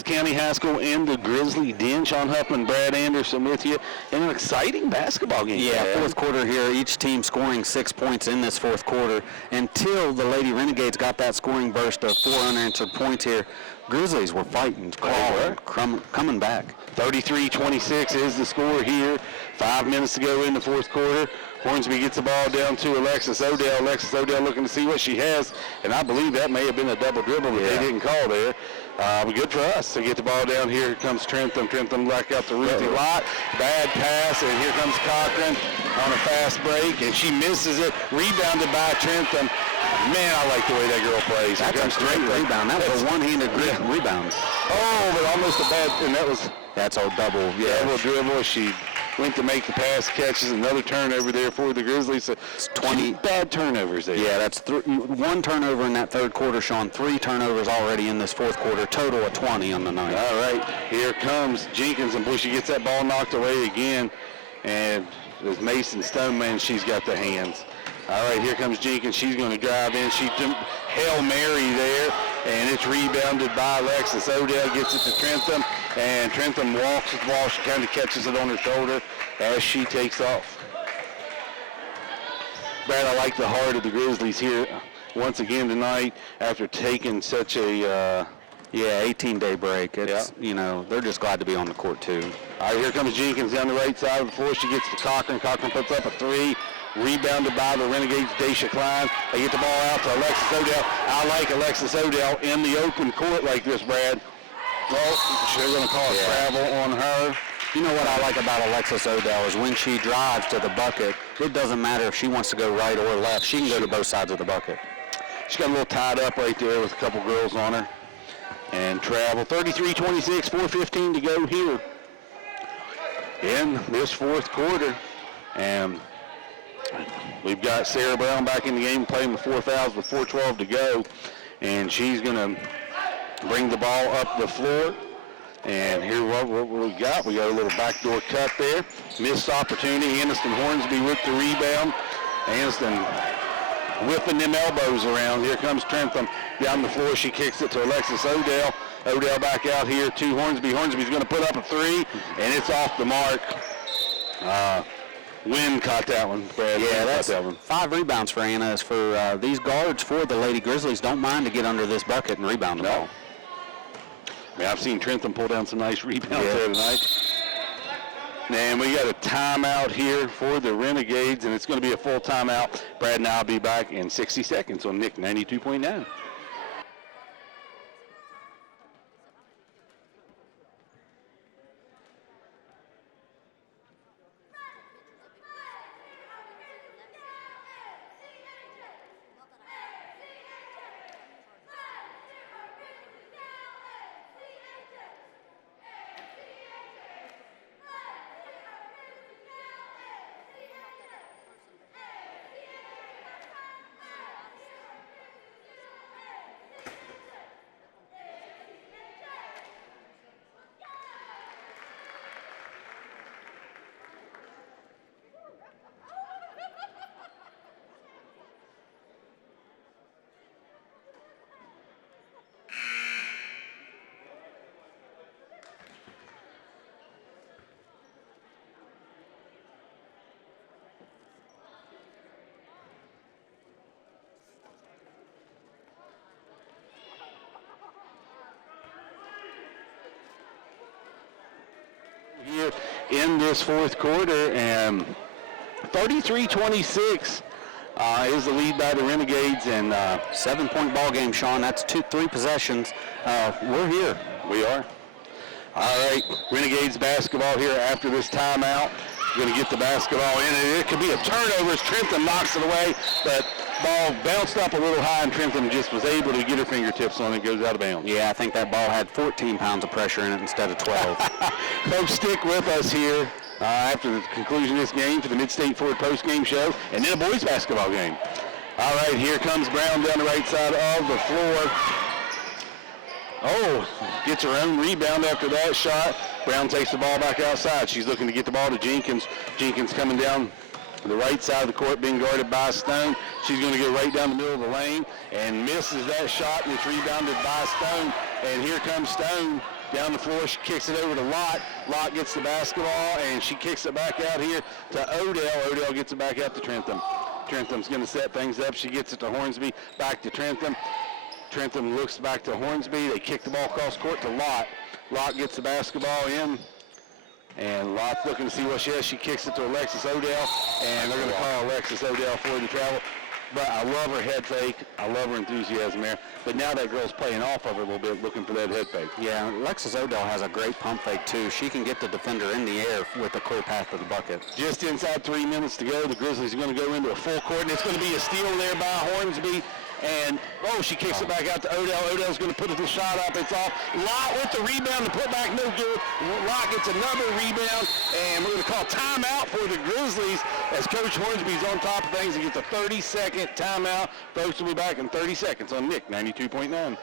County High School and the Grizzly Den. Sean Huffman, Brad Anderson with you in an exciting basketball game. Yeah, 4th quarter here. Each team scoring 6 points in this 4th quarter until the Lady Renegades got that scoring burst of 4 unanswered points here. Grizzlies were fighting, crawling, coming back. 33-26 is the score here. 5 minutes to go in the 4th quarter. Hornsby gets the ball down to Alexis Odell. Alexis Odell looking to see what she has, and I believe that may have been a double dribble that they didn't call there. But good for us to get the ball down here. Here comes Trentham. Trentham back out to Ruthie Lott. Bad pass, and here comes Cochran on a fast break, and she misses it. Rebounded by Trentham. Man, I like the way that girl plays. That's a great rebound. That was a one-handed rebound. Oh, but almost a bad, and that was... That's a double. Yeah, double dribble. She went to make the pass, catches another turnover there for the Grizzlies. So 20 bad turnovers there. Yeah, that's one turnover in that third quarter, Sean. 3 turnovers already in this fourth quarter, total of 20 on the night. All right, here comes Jenkins, and boy, she gets that ball knocked away again. And there's Mason Stoneman, she's got the hands. All right, here comes Jenkins. She's going to drive in. She Hail Mary there, and it's rebounded by Alexis Odell, gets it to Trentham, and Trentham walks the ball. She kind of catches it on her shoulder as she takes off. Brad, I like the heart of the Grizzlies here once again tonight after taking such a 18-day break. It's, you know, they're just glad to be on the court, too. All right, here comes Jenkins down the right side of the floor. She gets to Cochran. Cochran puts up a 3. Rebounded by the Renegades, Daisha Klein. They get the ball out to Alexis Odell. I like Alexis Odell in the open court like this, Brad. Well, they're going to call a travel on her. You know what I like about Alexis Odell is when she drives to the bucket, it doesn't matter if she wants to go right or left. She can go to both sides of the bucket. She got a little tied up right there with a couple girls on her. And travel. 33-26, 4:15 to go here in this fourth quarter. And we've got Sarah Brown back in the game playing the 4 fouls with 4:12 to go. And she's going to bring the ball up the floor. And here what we got. We got a little backdoor cut there. Missed opportunity. Aniston Hornsby with the rebound. Aniston whipping them elbows around. Here comes Trentham down the floor. She kicks it to Alexis Odell. Odell back out here to Hornsby. Hornsby's going to put up a 3, and it's off the mark. Wynn caught that one, Brad. Yeah, that's 5 rebounds for Anna. As for these guards for the Lady Grizzlies, don't mind to get under this bucket and rebound the ball. I mean, I've seen Trentham pull down some nice rebounds there tonight. And we got a timeout here for the Renegades, and it's going to be a full timeout. Brad and I will be back in 60 seconds on Nick 92.9. Here in this fourth quarter, and 33-26 is the lead by the Renegades, and 7-point ball game, Sean. That's 3 possessions. We're here. We are. All right, Renegades basketball here after this timeout. Going to get the basketball in, and it could be a turnover as Trentham knocks it away, but ball bounced up a little high, and Trentham just was able to get her fingertips on it. Goes out of bounds. Yeah, I think that ball had 14 pounds of pressure in it instead of 12. Folks, stick with us here after the conclusion of this game for the Mid-State Ford post-game show, and then a boys basketball game. All right, here comes Brown down the right side of the floor. Oh, gets her own rebound after that shot. Brown takes the ball back outside. She's looking to get the ball to Jenkins. Jenkins coming down the right side of the court, being guarded by Stone. She's going to get right down the middle of the lane and misses that shot, and it's rebounded by Stone. And here comes Stone down the floor. She kicks it over to Lott. Lott gets the basketball, and she kicks it back out here to Odell. Odell gets it back out to Trentham. Trentham's going to set things up. She gets it to Hornsby, back to Trentham. Trentham looks back to Hornsby. They kick the ball across court to Lott. Lott gets the basketball in, and Lott's looking to see what she has. She kicks it to Alexis Odell, and they're going to call Alexis Odell for the travel. But I love her head fake. I love her enthusiasm there. But now that girl's playing off of her a little bit, looking for that head fake. Yeah, Alexis Odell has a great pump fake, too. She can get the defender in the air with a clear path to the bucket. Just inside 3 minutes to go, the Grizzlies are going to go into a full court, and it's going to be a steal there by Hornsby. And, she kicks it back out to Odell. Odell's going to put the shot up. It's off. Lott with the rebound to put back, no good. Lott gets another rebound, and we're going to call timeout for the Grizzlies as Coach Hornsby's on top of things. He gets a 30-second timeout. Folks will be back in 30 seconds on Nick 92.9.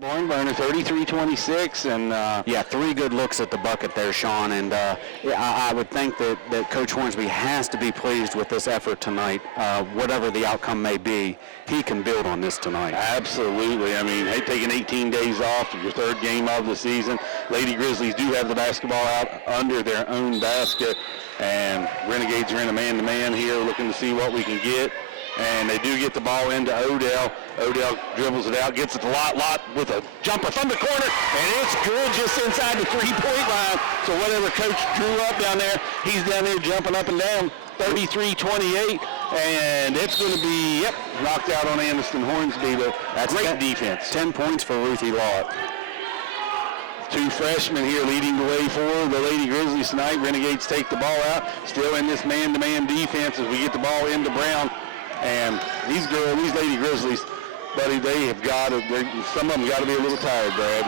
Barn burner, 33-26, and 3 good looks at the bucket there, Sean, and I would think that Coach Hornsby has to be pleased with this effort tonight. Whatever the outcome may be, he can build on this tonight. Absolutely. I mean, taking 18 days off, your 3rd game of the season. Lady Grizzlies do have the basketball out under their own basket, and Renegades are in a man-to-man here looking to see what we can get. And they do get the ball into Odell. Odell dribbles it out, gets it to Lott with a jumper from the corner, and it's good just inside the 3-point line. So whatever Coach drew up down there, he's down there jumping up and down, 33-28, and it's going to be, knocked out on Anderson Hornsby, but that's great defense. 10 points for Ruthie Lott. 2 freshmen here leading the way for the Lady Grizzlies tonight. Renegades take the ball out, still in this man-to-man defense as we get the ball into Brown. And these Lady Grizzlies, buddy, they have got to, some of them got to be a little tired, Brad.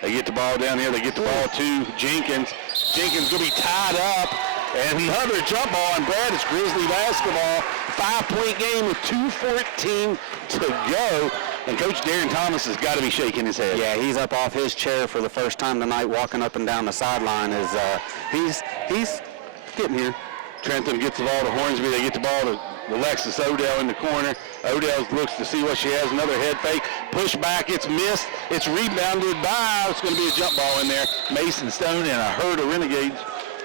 They get the ball down here. They get the ball to Jenkins. Jenkins going to be tied up. And another jump ball, and Brad, it's Grizzly basketball. 5-point game with 2:14 to go. And Coach Darren Thomas has got to be shaking his head. Yeah, he's up off his chair for the first time tonight, walking up and down the sideline. He's getting here. Trentham gets the ball to Hornsby. They get the ball to Alexis Odell in the corner. Odell looks to see what she has. Another head fake. Push back. It's missed. It's rebounded by. It's going to be a jump ball in there. Mason Stone and a herd of Renegades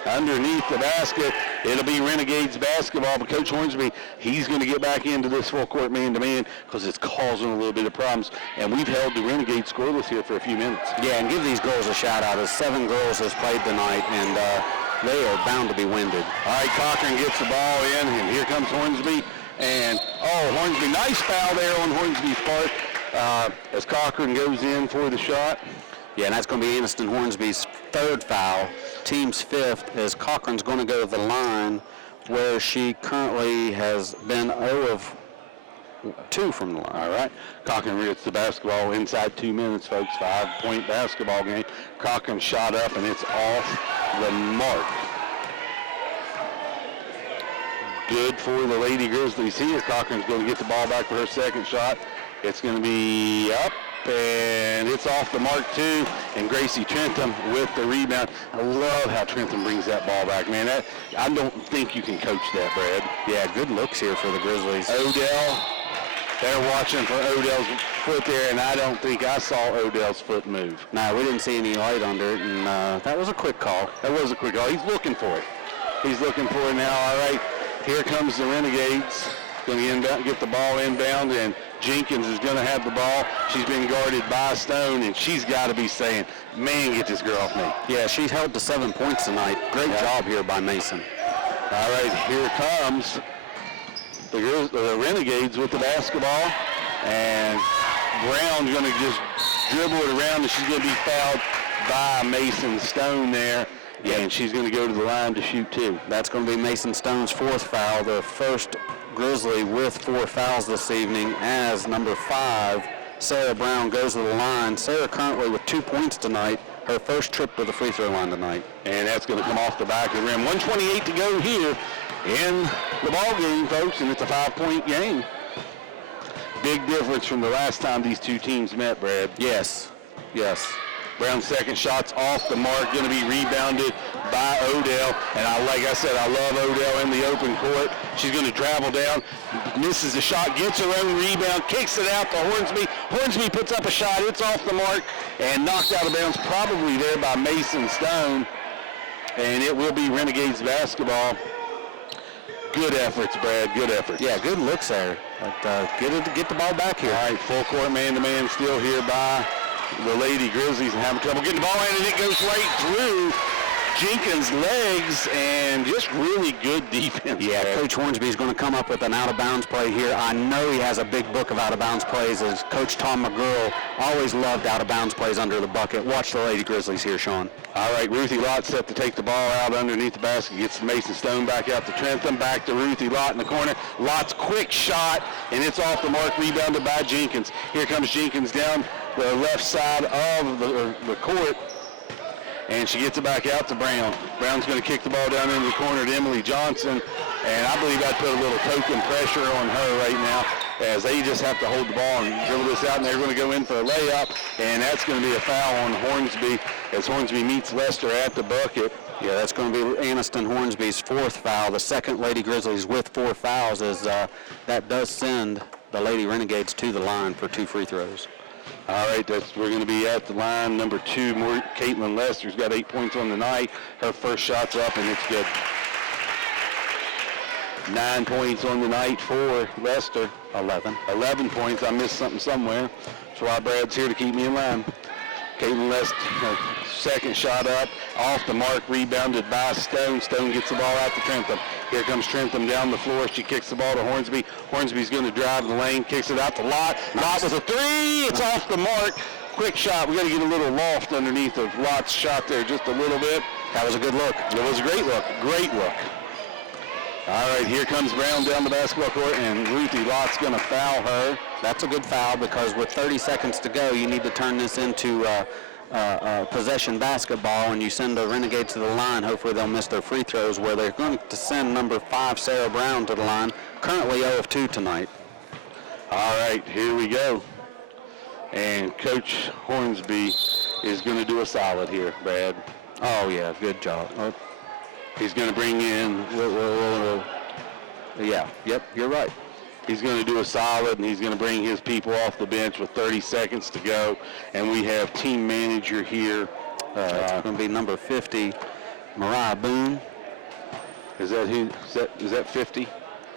underneath the basket. It'll be Renegades basketball, but Coach Hornsby, he's going to get back into this full court man-to-man because it's causing a little bit of problems. And we've held the Renegades scoreless here for a few minutes. Yeah, and give these girls a shout-out. As 7 girls has played tonight, and they are bound to be winded. All right, Cochran gets the ball in, and here comes Hornsby. And, Hornsby, nice foul there on Hornsby's part as Cochran goes in for the shot. Yeah, and that's going to be Aniston Hornsby's 3rd foul, team's 5th, as Cochran's going to go to the line where she currently has been 0 of 2 from the line. All right, Cochran gets the basketball inside 2 minutes, folks. 5-point basketball game. Cochran shot up, and it's off the mark. Good for the Lady Grizzlies here. Cochran's going to get the ball back for her 2nd shot. It's going to be up, and it's off the mark too. And Gracie Trentham with the rebound. I love how Trentham brings that ball back, man. I don't think you can coach that, Brad. Yeah, good looks here for the Grizzlies. Odell, they're watching for Odell's foot there, and I don't think I saw Odell's foot move. No, we didn't see any light under it, and that was a quick call. That was a quick call. He's looking for it. He's looking for it now. All right, here comes the Renegades. Going to get the ball inbound, and Jenkins is going to have the ball. She's been guarded by Stone, and she's got to be saying, man, get this girl off me. Yeah, she's held to 7 points tonight. Great job here by Mason. All right, here comes the Renegades with the basketball, and Brown's going to just dribble it around, and she's going to be fouled by Mason Stone there. Yeah, and she's going to go to the line to shoot 2. That's going to be Mason Stone's 4th foul, the first Grizzly with 4 fouls this evening, as number 5, Sarah Brown, goes to the line. Sarah currently with 2 points tonight, her first trip to the free throw line tonight. And that's going to come off the back of the rim. 1:28 to go here in the ball game, folks, and it's a 5-point game. Big difference from the last time these two teams met, Brad. Yes. Brown's 2nd shot's off the mark, going to be rebounded by Odell. And like I said, I love Odell in the open court. She's going to travel down, misses the shot, gets her own rebound, kicks it out to Hornsby. Hornsby puts up a shot. It's off the mark and knocked out of bounds, probably there by Mason Stone. and it will be Renegades basketball. Good efforts, Brad. Good efforts. Yeah, good looks there. But, get the ball back here. All right, full court man-to-man still here by the Lady Grizzlies and having trouble getting the ball in, and it goes right through Jenkins' legs, and just really good defense. Yeah, Brad. Coach Hornsby is going to come up with an out-of-bounds play here. I know he has a big book of out-of-bounds plays, as Coach Tom McGurl always loved out-of-bounds plays under the bucket. Watch the Lady Grizzlies here, Sean. All right, Ruthie Lott set to take the ball out underneath the basket, gets Mason Stone back out to Trentham, back to Ruthie Lott in the corner. Lott's quick shot, and it's off the mark, rebounded by Jenkins. Here comes Jenkins down the left side of the court, and she gets it back out to Brown. Brown's going to kick the ball down into the corner to Emily Johnson, and I believe I'd put a little token pressure on her right now, as they just have to hold the ball and dribble this out, and they're going to go in for a layup, and that's going to be a foul on Hornsby, as Hornsby meets Lester at the bucket. Yeah, that's going to be Aniston Hornsby's 4th foul, the second Lady Grizzlies with 4 fouls, as that does send the Lady Renegades to the line for 2 free throws. All right, we're going to be at the line. Number 2, Caitlin Lester's got 8 points on the night. Her first shot's up, and it's good. 9 points on the night for Lester. 11 points. I missed something somewhere. That's why Brad's here to keep me in line. Caitlin Lester, second shot up, off the mark, rebounded by Stone. Stone gets the ball out to Trentham. Here comes Trentham down the floor. She kicks the ball to Hornsby. Hornsby's going to drive the lane, kicks it out to Lott. Lott with a 3. It's off the mark. Quick shot. We got to get a little loft underneath of Lott's shot there just a little bit. That was a good look. It was a great look. Great look. All right, here comes Brown down the basketball court, and Ruthie Lott's going to foul her. That's a good foul, because with 30 seconds to go, you need to turn this into possession basketball, and you send the Renegades to the line. Hopefully they'll miss their free throws, where they're going to send number 5, Sarah Brown, to the line. Currently 0 of 2 tonight. All right, here we go. And Coach Hornsby is going to do a solid here, Brad. Oh, yeah, good job. He's going to bring in, You're right. he's going to do a solid, and he's going to bring his people off the bench with 30 seconds to go. And we have team manager here. It's going to be number 50, Mariah Boone. Is that 50?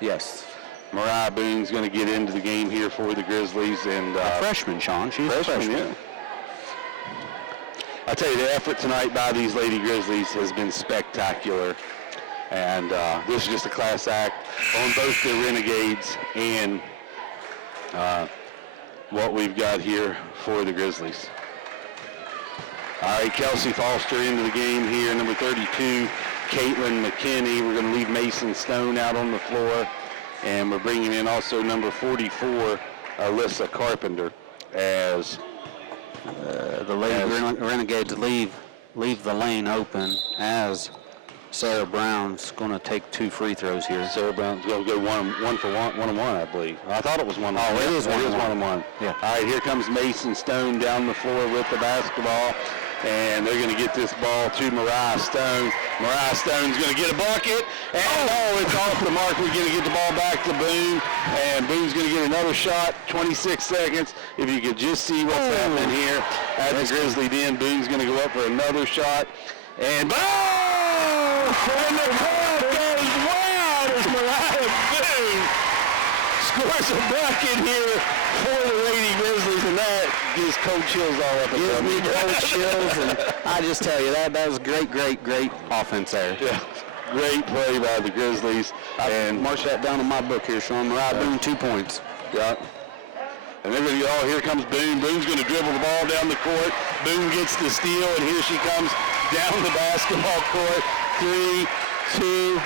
Yes. Mariah Boone's going to get into the game here for the Grizzlies. And A freshman, Sean. She's a freshman. Yeah. I tell you, the effort tonight by these Lady Grizzlies has been spectacular. And this is just a class act on both the Renegades and what we've got here for the Grizzlies. All right, Kelsey Foster into the game here, number 32, Caitlin McKinney. We're going to leave Mason Stone out on the floor. And we're bringing in also number 44, Alyssa Carpenter, as the Lady Renegades leave the lane open, as Sarah Brown's going to take 2 free throws here. Sarah Brown's going to go one for one, I believe. I thought it was 1-on-1. Oh, it is 1-on-1. Yeah. All right, here comes Mason Stone down the floor with the basketball, and they're going to get this ball to Mariah Stone. Mariah Stone's going to get a bucket, and it's off the mark. We're going to get the ball back to Boone, and Boone's going to get another shot, 26 seconds. If you could just see what's happening here at the Grizzly Den, Boone's going to go up for another shot, and boom! And the crowd goes wild as Mariah Boone scores a bucket here for the Lady Grizzlies, and that gives cold chills all up. Gives me cold chills, and I just tell you, that was great offense there. Yeah, great play by the Grizzlies. And mark that down in my book here, Sean. Mariah Boone, 2 points. Yeah. And they're going to go, here comes Boone. Boone's going to dribble the ball down the court. Boone gets the steal, and here she comes down the basketball court. 3, 2,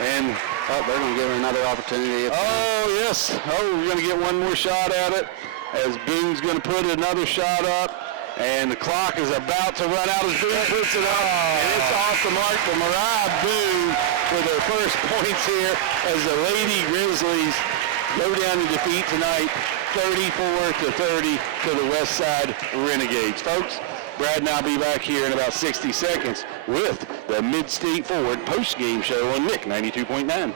and they're going to give her another opportunity. Oh, yes. Oh, we're going to get one more shot at it, as Boone's going to put another shot up. And the clock is about to run out as Boone puts it up. And it's off the mark for Mariah Boone with her first points here as the Lady Grizzlies go down to defeat tonight 34-30 to the Westside Renegades. Folks, Brad and I'll be back here in about 60 seconds with the Mid-State Forward post-game show on Nick 92.9.